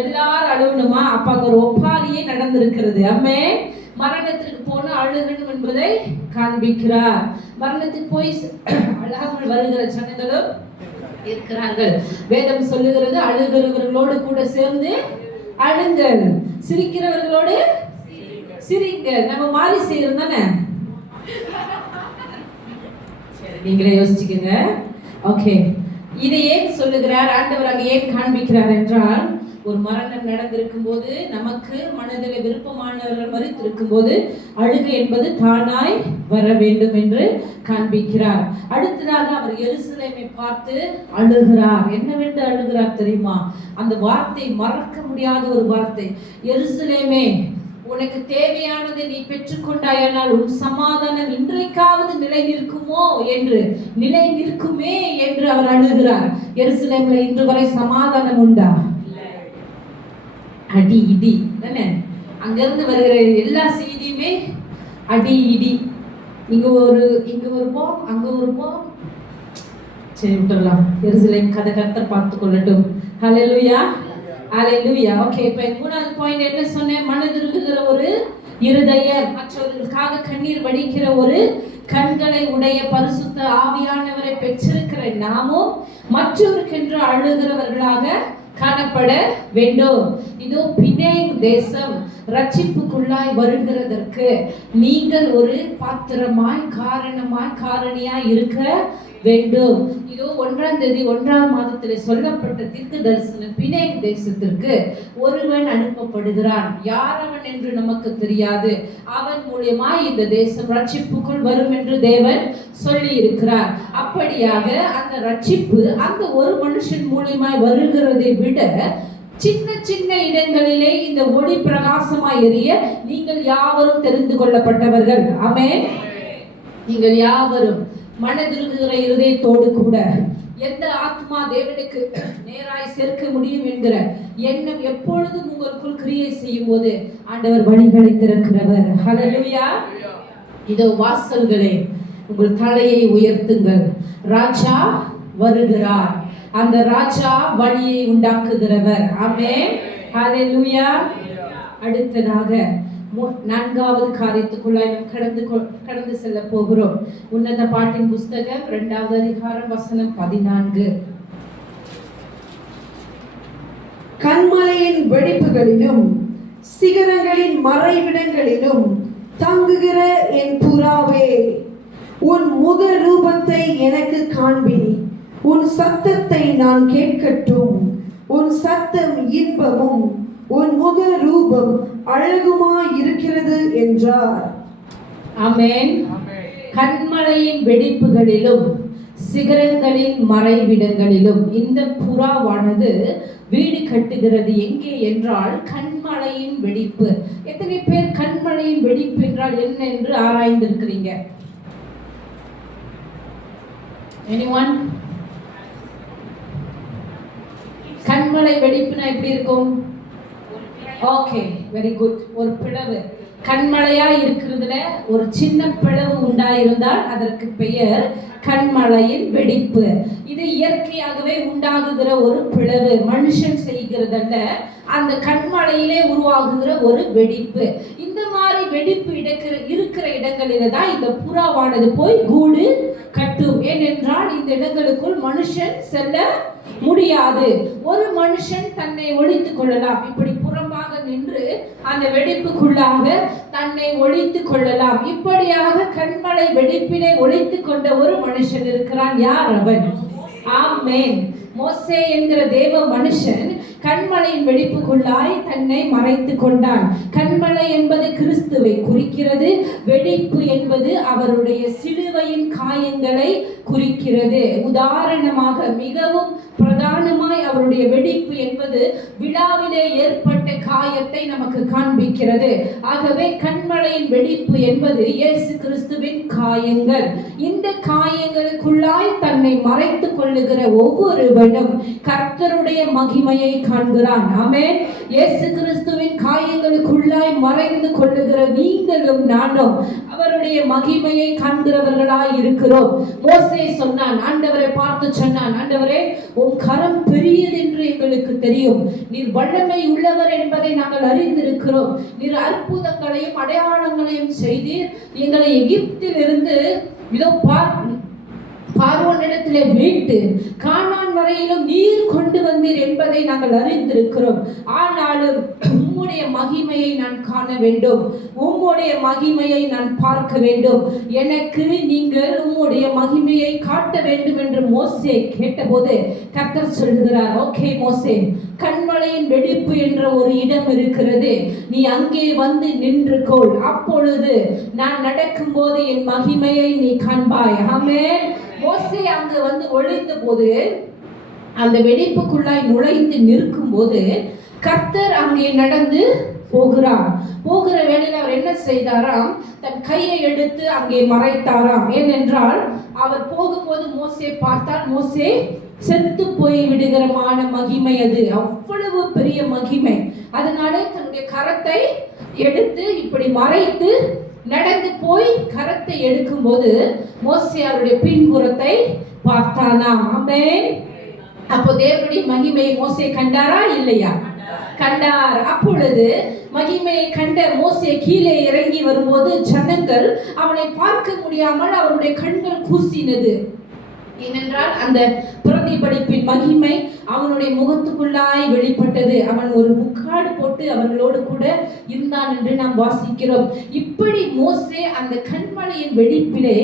எல்லாரும் அழுவணுமா? அப்ப அங்க ஒரு ஒப்பாரியே நடந்திருக்கிறது. அம்மே மரணத்திற்கு போன அழுகணும் என்பதை காண்பிக்கிறார். மரணத்துக்கு போய் அழாமல் வருகிற ஜனங்களும் இருக்கிறார்கள். வேதம் சொல்லுகிறது, அழுகிறவர்களோடு கூட சேர்ந்து அழுங்கள், சிரிக்கிறவர்களோடு சிரிங்க. நம்ம மாறி செய்யறோம் தானே? நீங்களே யோசிச்சுக்கங்க. ஓகே, இதை ஏன் சொல்லுகிறார் ஆண்டவர், அங்கே ஏன் காண்பிக்கிறார் என்றால், ஒரு மரணம் நடந்திருக்கும் போது, நமக்கு மனதில் விருப்பமானவர்கள் மரித்திருக்கும் போது அழுகை என்பது தானாய் வர வேண்டும் என்று காண்பிக்கிறார். அடுத்ததாக அவர் எருசலேமை பார்த்து அழுகிறார். என்னவென்று அழுகிறார் தெரியுமா? அந்த வார்த்தை மறக்க முடியாத ஒரு வார்த்தை. எருசலேமே, உனக்கு தேவையானதை நீ பெற்றுக்கொண்டாயானால் உன் சமாதானம் இன்றைக்காவது நிலை நிற்குமோ என்று, நிலை நிற்குமே என்று அவர் அழுகிறார். எருசலேம்ல இன்று வரை சமாதானம் உண்டா? அடி இடி தானே. அங்கிருந்து வருகிற எல்லா செய்தியுமே அடி இடி. இங்க ஒரு போம், அங்க ஒரு போம். சரி, விட்டுடலாம். எருசலேம் கதை கர்த்தர் பார்த்து கொள்ளட்டும். ஹல்லேலூயா, ஹல்லேலூயா. ஓகே, இப்போ மூணாவது பாயிண்ட் என்ன சொன்னேன்? மனதிருகிற ஒரு இருதயம், மற்றவர்களுக்காக கண்ணீர் வடிக்கிற ஒரு கண்களை உடைய பரிசுத்த ஆவியானவரை பெற்றிருக்கிற நாமும் மற்றவருக்கென்று அழுகிறவர்களாக காணப்பட வேண்டும். இதோ பினேங் தேசம் ரட்சிப்புக்குள்ளாய் வருகிறதற்கு நீங்கள் ஒரு பாத்திரமாய், காரணியாய் இருக்க வேண்டும். இதோ 1ஆம் தேதி 1ஆம் மாதத்தில் சொல்லப்பட்ட தீர்க்க தரிசனம், பினேங் தேசத்திற்கு ஒருவன் அனுப்பப்படுகிறான். யார் அவன் என்று நமக்கு தெரியாது. அவன் மூலியமாய் இந்த தேசம் ரட்சிப்புக்குள் வரும் என்று தேவன் சொல்லி இருக்கிறார். அப்படியாக அந்த ரட்சிப்பு அந்த ஒரு மனுஷன் மூலியமாய் வருகிறதை விட சின்ன சின்ன இடங்களிலே இந்த ஒளி பிரகாசமாய் எரிய நீங்கள் யாவரும் தெரிந்து கொள்ளப்பட்டவர்கள். ஆமென். நீங்கள் யாவரும் மனதிருகிற இருதயத்தோடு கூட எந்த ஆத்மா தேவனுக்கு நேராய் சேர்க்க முடியும் என்கிற எண்ணம் எப்பொழுதும் உங்களுக்குள் கிரியை செய்யும் போது ஆண்டவர் வழிகளை திறக்கிறவர். ஹல்லேலூயா. இதோ வாசல்களே, உங்கள் தலையை உயர்த்துங்கள், ராஜா வருகிறார். அந்த ராஜா வழியை உண்டாக்குகிறவர். ஆமென், ஹல்லேலூயா. அடுத்ததாக 4வது காரியத்துக்குள்ளாய் நாம் கடந்து செல்ல போகிறோம். உன்னத பாட்டின் புஸ்தகம் 2வது அதிகாரம் வசனம் 14. கன்மலையின் வெடிப்புகளிலும் சிகரங்களின் மறைவிடங்களிலும் தங்குகிற என் புறாவே, உன் முக ரூபத்தை எனக்கு காண்பி, உன் சத்தத்தை நான் கேட்கட்டும். உன் சத்தம் இன்பமும் உன் முக ரூபம் அழகுமாய் இருக்கிறது என்றார். ஆமென். கன்மலையின் வெடிப்புகளிலும் சிகரங்களின் மறைவிடங்களிலும் இந்த புறாவானது வீடு கட்டுகிறது. எங்கே என்றால் கன்மலையின் வெடிப்பு. எத்தனை பேர் கன்மலையின் வெடிப்பு என்றால் என்ன என்று ஆராய்ந்திருக்கிறீங்க? Anyone? கன்மலை வெடிப்புனா எப்படி இருக்கும்? Okay, very good. ஒரு பிளவு, கண்மலையா இருக்கிறதுல ஒரு சின்ன பிளவு உண்டாயிருந்தால் அதற்கு பெயர் கண்மலையின் வெடிப்பு. இது இயற்கையாகவே உண்டாகுகிற ஒரு பிளவு, மனுஷன் செய்கிறதல்ல, அந்த கண்மலையிலே உருவாகுகிற ஒரு வெடிப்பு. இந்த மாதிரி வெடிப்பு இருக்கிற இடங்களில தான் இந்த புறாவானது போய் கூடு கட்டும். ஏனென்றால் இந்த இடங்களுக்குள் மனுஷன் செல்ல முடியாது. ஒரு மனுஷன் தன்னை ஒழித்துக் கொள்ளலாம், இப்படி புறம்பாக நின்று அந்த வெடிப்புக்குள்ளாக தன்னை ஒழித்துக் கொள்ளலாம். இப்படியாக கண்மலை வெடிப்பினை ஒழித்துக் கொண்ட ஒரு மனுஷன் இருக்கிறான். யார் அவன்? ஆமென். மோசே என்கிற தேவ மனுஷன் கண்மலையின் வெடிப்புக்குள்ளாய் தன்னை மறைத்து கொண்டான். கண்மலை என்பது கிறிஸ்துவை குறிக்கிறது. வெடிப்பு என்பது அவருடைய சிலுவையின் காயங்களை குறிக்கிறது. உதாரணமாக மிகவும் பிரதானமாய் அவருடைய வெடிப்பு என்பது விழாவிலே ஏற்பட்ட காயத்தை நமக்கு காண்பிக்கிறது. ஆகவே கண்மலையின் வெடிப்பு என்பது இயேசு கிறிஸ்துவின் காயங்கள். இந்த காயங்களுக்குள்ளாய் தன்னை மறைத்துக் கொள்ளுகிற ஒவ்வொருவனும் கர்த்தருடைய மகிமையை காண்கிறான். ஆமென். இயேசு கிறிஸ்துவின் காயங்களுக்குள்ளாய் மறைந்து கொள்ளுகிற நீங்களும் நானும் அவருடைய மகிமையை காண்கிறவர்களாய் இருக்கிறோம். மோசே சொன்னான், ஆண்டவரை பார்த்து சொன்னான், ஆண்டவரே உம் கரம் பெரியது என்று எங்களுக்கு தெரியும், நீர் வல்லமை உள்ளவர் என்பதை நாங்கள் அறிந்திருக்கிறோம், நீர் அற்புதங்களையும் அடையாளங்களையும் செய்தீர், எங்களை எகிப்தில் இருந்து இதோ பார்வோனிடத்திலே மீட்டு கானான் வரையிலும் நீர் கொண்டு வந்தீர் என்பதை நாங்கள் அறிந்திருக்கிறோம். ஆனாலும் உம்முடைய மகிமையை நான் காண வேண்டும், உம்முடைய மகிமையை நான் பார்க்க வேண்டும், எனக்கு நீங்கள் உம்முடைய மகிமையை காட்ட வேண்டும் என்று மோசே கேட்டபோது கர்த்தர் சொல்கிறார், ஓகே மோசே, கண்மலையின் வெடிப்பு என்ற ஒரு இடம் இருக்கிறது, நீ அங்கே வந்து நின்று கொள், அப்பொழுது நான் நடக்கும் போது என் மகிமையை நீ காண்பாய். ஆமென். மோசே அங்கு வந்து ஒளிந்த போது, அந்த வெடிப்புக்குள்ளாய் நுழைந்து நிற்கும் போது கர்த்தர் அங்கே நடந்து போகிற வேளையில் அவர் என்ன செய்தாராம், தன் கையை எடுத்து அங்கே மறைத்தாராம். ஏனென்றால் அவர் போகும்போது மோசே பார்த்தால் மோசே செத்து போய் விடுகிறமான மகிமை, அது அவ்வளவு பெரிய மகிமை. அதனால தன்னுடைய கரத்தை எடுத்து இப்படி மறைத்து நடந்து போய் கரத்தை எடுக்கும் போது மோசே அவருடைய பின்புறத்தை பார்த்தானாம். ஆமென். அப்போ தேவனுடைய மகிமையை மோசே கண்டாரா இல்லையா? கண்டார். அப்பொழுது மகிமையை கண்ட மோசே கீழே இறங்கி வரும்போது ஜனங்கள் அவனை பார்க்க முடியாமல் அவருடைய கண்கள் கூசினது. ஏனென்றால் அந்த பிரதிபலிப்பின் மகிமை அவனுடைய முகத்துக்குள்ளாய் வெளிப்பட்டது. அவன் ஒரு முக்காடு போட்டு அவர்களோடு கூட இருந்தான் என்று நாம் வாசிக்கிறோம். இப்படி மோசே அந்த கண்மலையின் வெடிப்பிலே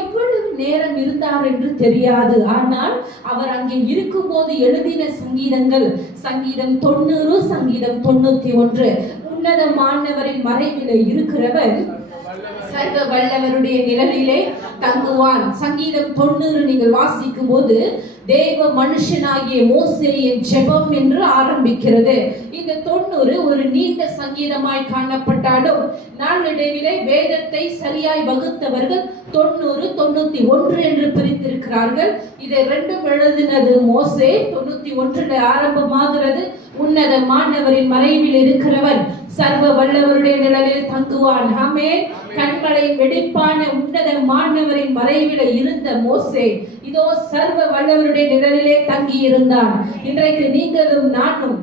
எவ்வளவு நேரம் இருந்தார் என்று தெரியாது. ஆனால் அவர் அங்கே இருக்கும்போது எழுதின சங்கீதங்கள், சங்கீதம் 90, சங்கீதம் 91, உன்னதமானவரின் மறைவிலே இருக்கிறவர் சர்வ வல்லவருடைய நிழலிலே தங்குவான். சங்கீதம் 90 நீங்கள் வாசிக்கும் போது தேவ மனுஷனாகிய மோசேயின் ஜெபம் என்று ஆரம்பிக்கிறது. இந்த 90 ஒரு நீண்ட சங்கீதமாய் காணப்பட்டாலும் நாளடைவிலே வேதத்தை சரியாய் வகுத்தவர்கள் 90, 91 என்று பிரித்திருக்கிறார்கள். இதை ரெண்டும் எழுதினது மோசே. 91 ஆரம்பமாகிறது, உன்னதமானவரின் மறைவில் இருக்கிறவன் சர்வ வல்லவருடைய நிழலில் தங்குவான். ஆமென். கண்மலை வெடிப்பான உன்னதமானவரின் மறைவில் இருந்த மோசே இதோ சர்வ வல்லவருடைய நிழலிலே தங்கி இருந்தான். இன்றைக்கு நீங்களும் நானும்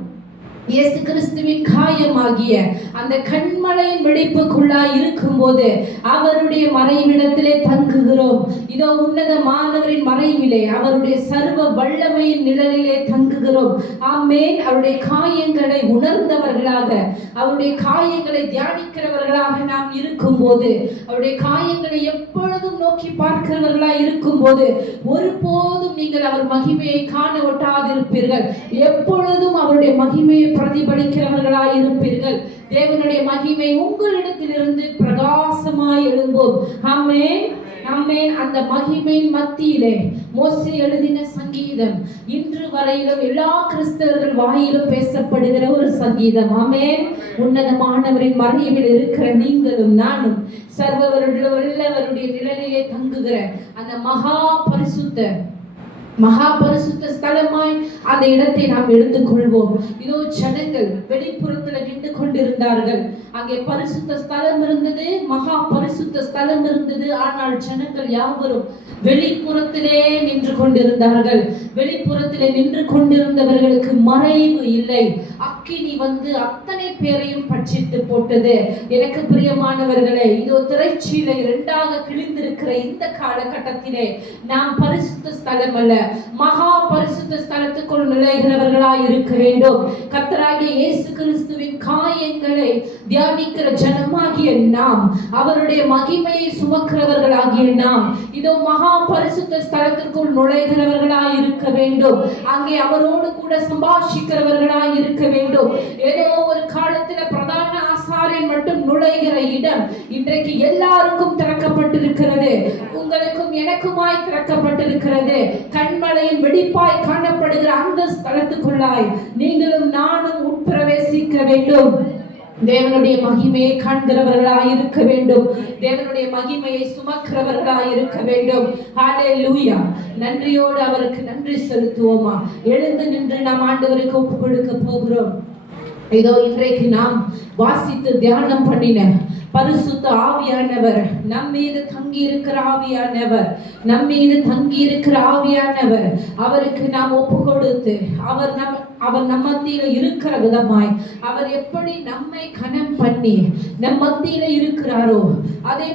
இயேசு கிறிஸ்துவின் காயமாகிய அந்த கண்மலையின் வெடிப்புக்குள்ளாய் இருக்கும் போது அவருடைய மறைவிடத்திலே தங்குகிறோம். இதோ உன்னதமானவரின் மறைவிலே அவருடைய சர்வ வல்லமையின் நிழலிலே தங்குகிறோம். ஆமென். அவருடைய காயங்களை உணர்ந்தவர்களாக, அவருடைய காயங்களை தியானிக்கிறவர்களாக நாம் இருக்கும் போது, அவருடைய காயங்களை எப்பொழுதும் நோக்கி பார்க்கிறவர்களாய் இருக்கும் போது ஒருபோதும் நீங்கள் அவர் மகிமையை காண ஒட்டாதிருப்பீர்கள். எப்பொழுதும் அவருடைய மகிமையை பிரதிபலிக்கிறவர்களாய் இருப்பீர்கள். தேவனுடைய மகிமை உங்களிடத்திலிருந்து பிரகாசமாய் எழும்பும். ஆமென். ஆமென். அந்த மகிமை மத்தியிலே மோசே எழுதின சங்கீதம் இன்று வரையிலும் எல்லா கிறிஸ்தவர்கள் வாயிலும் பேசப்படுகிற ஒரு சங்கீதம். ஆமென். உன்னதமானவரின் மறைவில் இருக்கிற நீங்களும் நானும் சர்வவருடைய நிழலிலே தங்குகிற அந்த மகா பரிசுத்த ஸ்தலமாய் அந்த இடத்தை நாம் எடுத்துக்கொள்வோம். இதோ ஜனங்கள் வெளிப்புறத்துல நின்று கொண்டிருந்தார்கள். அங்கே பரிசுத்த ஸ்தலம் இருந்தது, மகா பரிசுத்த ஸ்தலம் இருந்தது. ஆனால் ஜனங்கள் யாவரும் வெளிப்புறத்திலே நின்று கொண்டிருந்தார்கள். வெளிப்புறத்திலே நின்று கொண்டிருந்தவர்களுக்கு மறைவு இல்லை. அக்கினி வந்து அத்தனை பேரையும் பட்சித்து போட்டது. எனக்கு பிரியமானவர்களே, இதோ திரைச்சீலை 2ஆக கிழிந்திருக்கிற இந்த காலகட்டத்திலே நாம் பரிசுத்த ஸ்தலம் அல்ல, மகா பரிசுத்த ஸ்தலத்துக்குள் நுழைகிறவர்களாய் இருக்க வேண்டும். கர்த்தராகிய இயேசு கிறிஸ்துவின் காயங்களை தியானிக்கிற ஜனமாகிய நாம், அவருடைய மகிமையை சுமக்கிறவர்களாகிய நாம் இதோ மகா பரிசுத்த ஸ்தலத்திற்குள் நுழைகிறவர்களாய் இருக்க வேண்டும். அங்கே அவரோடு கூட சம்பாஷிக்கிறவர்களாய் இருக்க வேண்டும். ஏதோ ஒரு காலத்துல பிரதான ஆசாரியன் மட்டும் நுழைகிற இடம் இன்றைக்கு எல்லாருக்கும் திறக்கப்பட்டிருக்கிறது. உங்களுக்கும் எனக்குமாய் திறக்கப்பட்டிருக்கிறது. கண்மலையின் வெடிப்பாய் காணப்படுகிற அந்த ஸ்தலத்துக்குள்ளாய் நீங்களும் நானும் உட்பிரவேசிக்க வேண்டும். தேவனுடைய மகிமையை காண்கிறவர்களாய் இருக்க வேண்டும். தேவனுடைய மகிமையை சுமக்கிறவர்களாய் இருக்க வேண்டும். ஹல்லேலூயா. நன்றியோடு அவருக்கு நன்றி செலுத்துவோமா? எழுந்து நின்று நாம் ஆண்டவருக்கு ஒப்பு கொடுக்க போகிறோம். இதோ இன்றைக்கு நாம் வாசித்து தியானம் பண்ணின பரிசுத்த ஆவியானவர், நம் மீது தங்கி இருக்கிற ஆவியானவர், நம் மீது தங்கி இருக்கிற ஆவியானவர், அவருக்கு நாம் ஒப்பு கொடுத்து அவர் நம் மத்தியில இருக்கிற விதமாய் அவர் எப்படி நம்மை கனம் பண்ணி நம் மத்தியில இருக்கிறாரோ அதே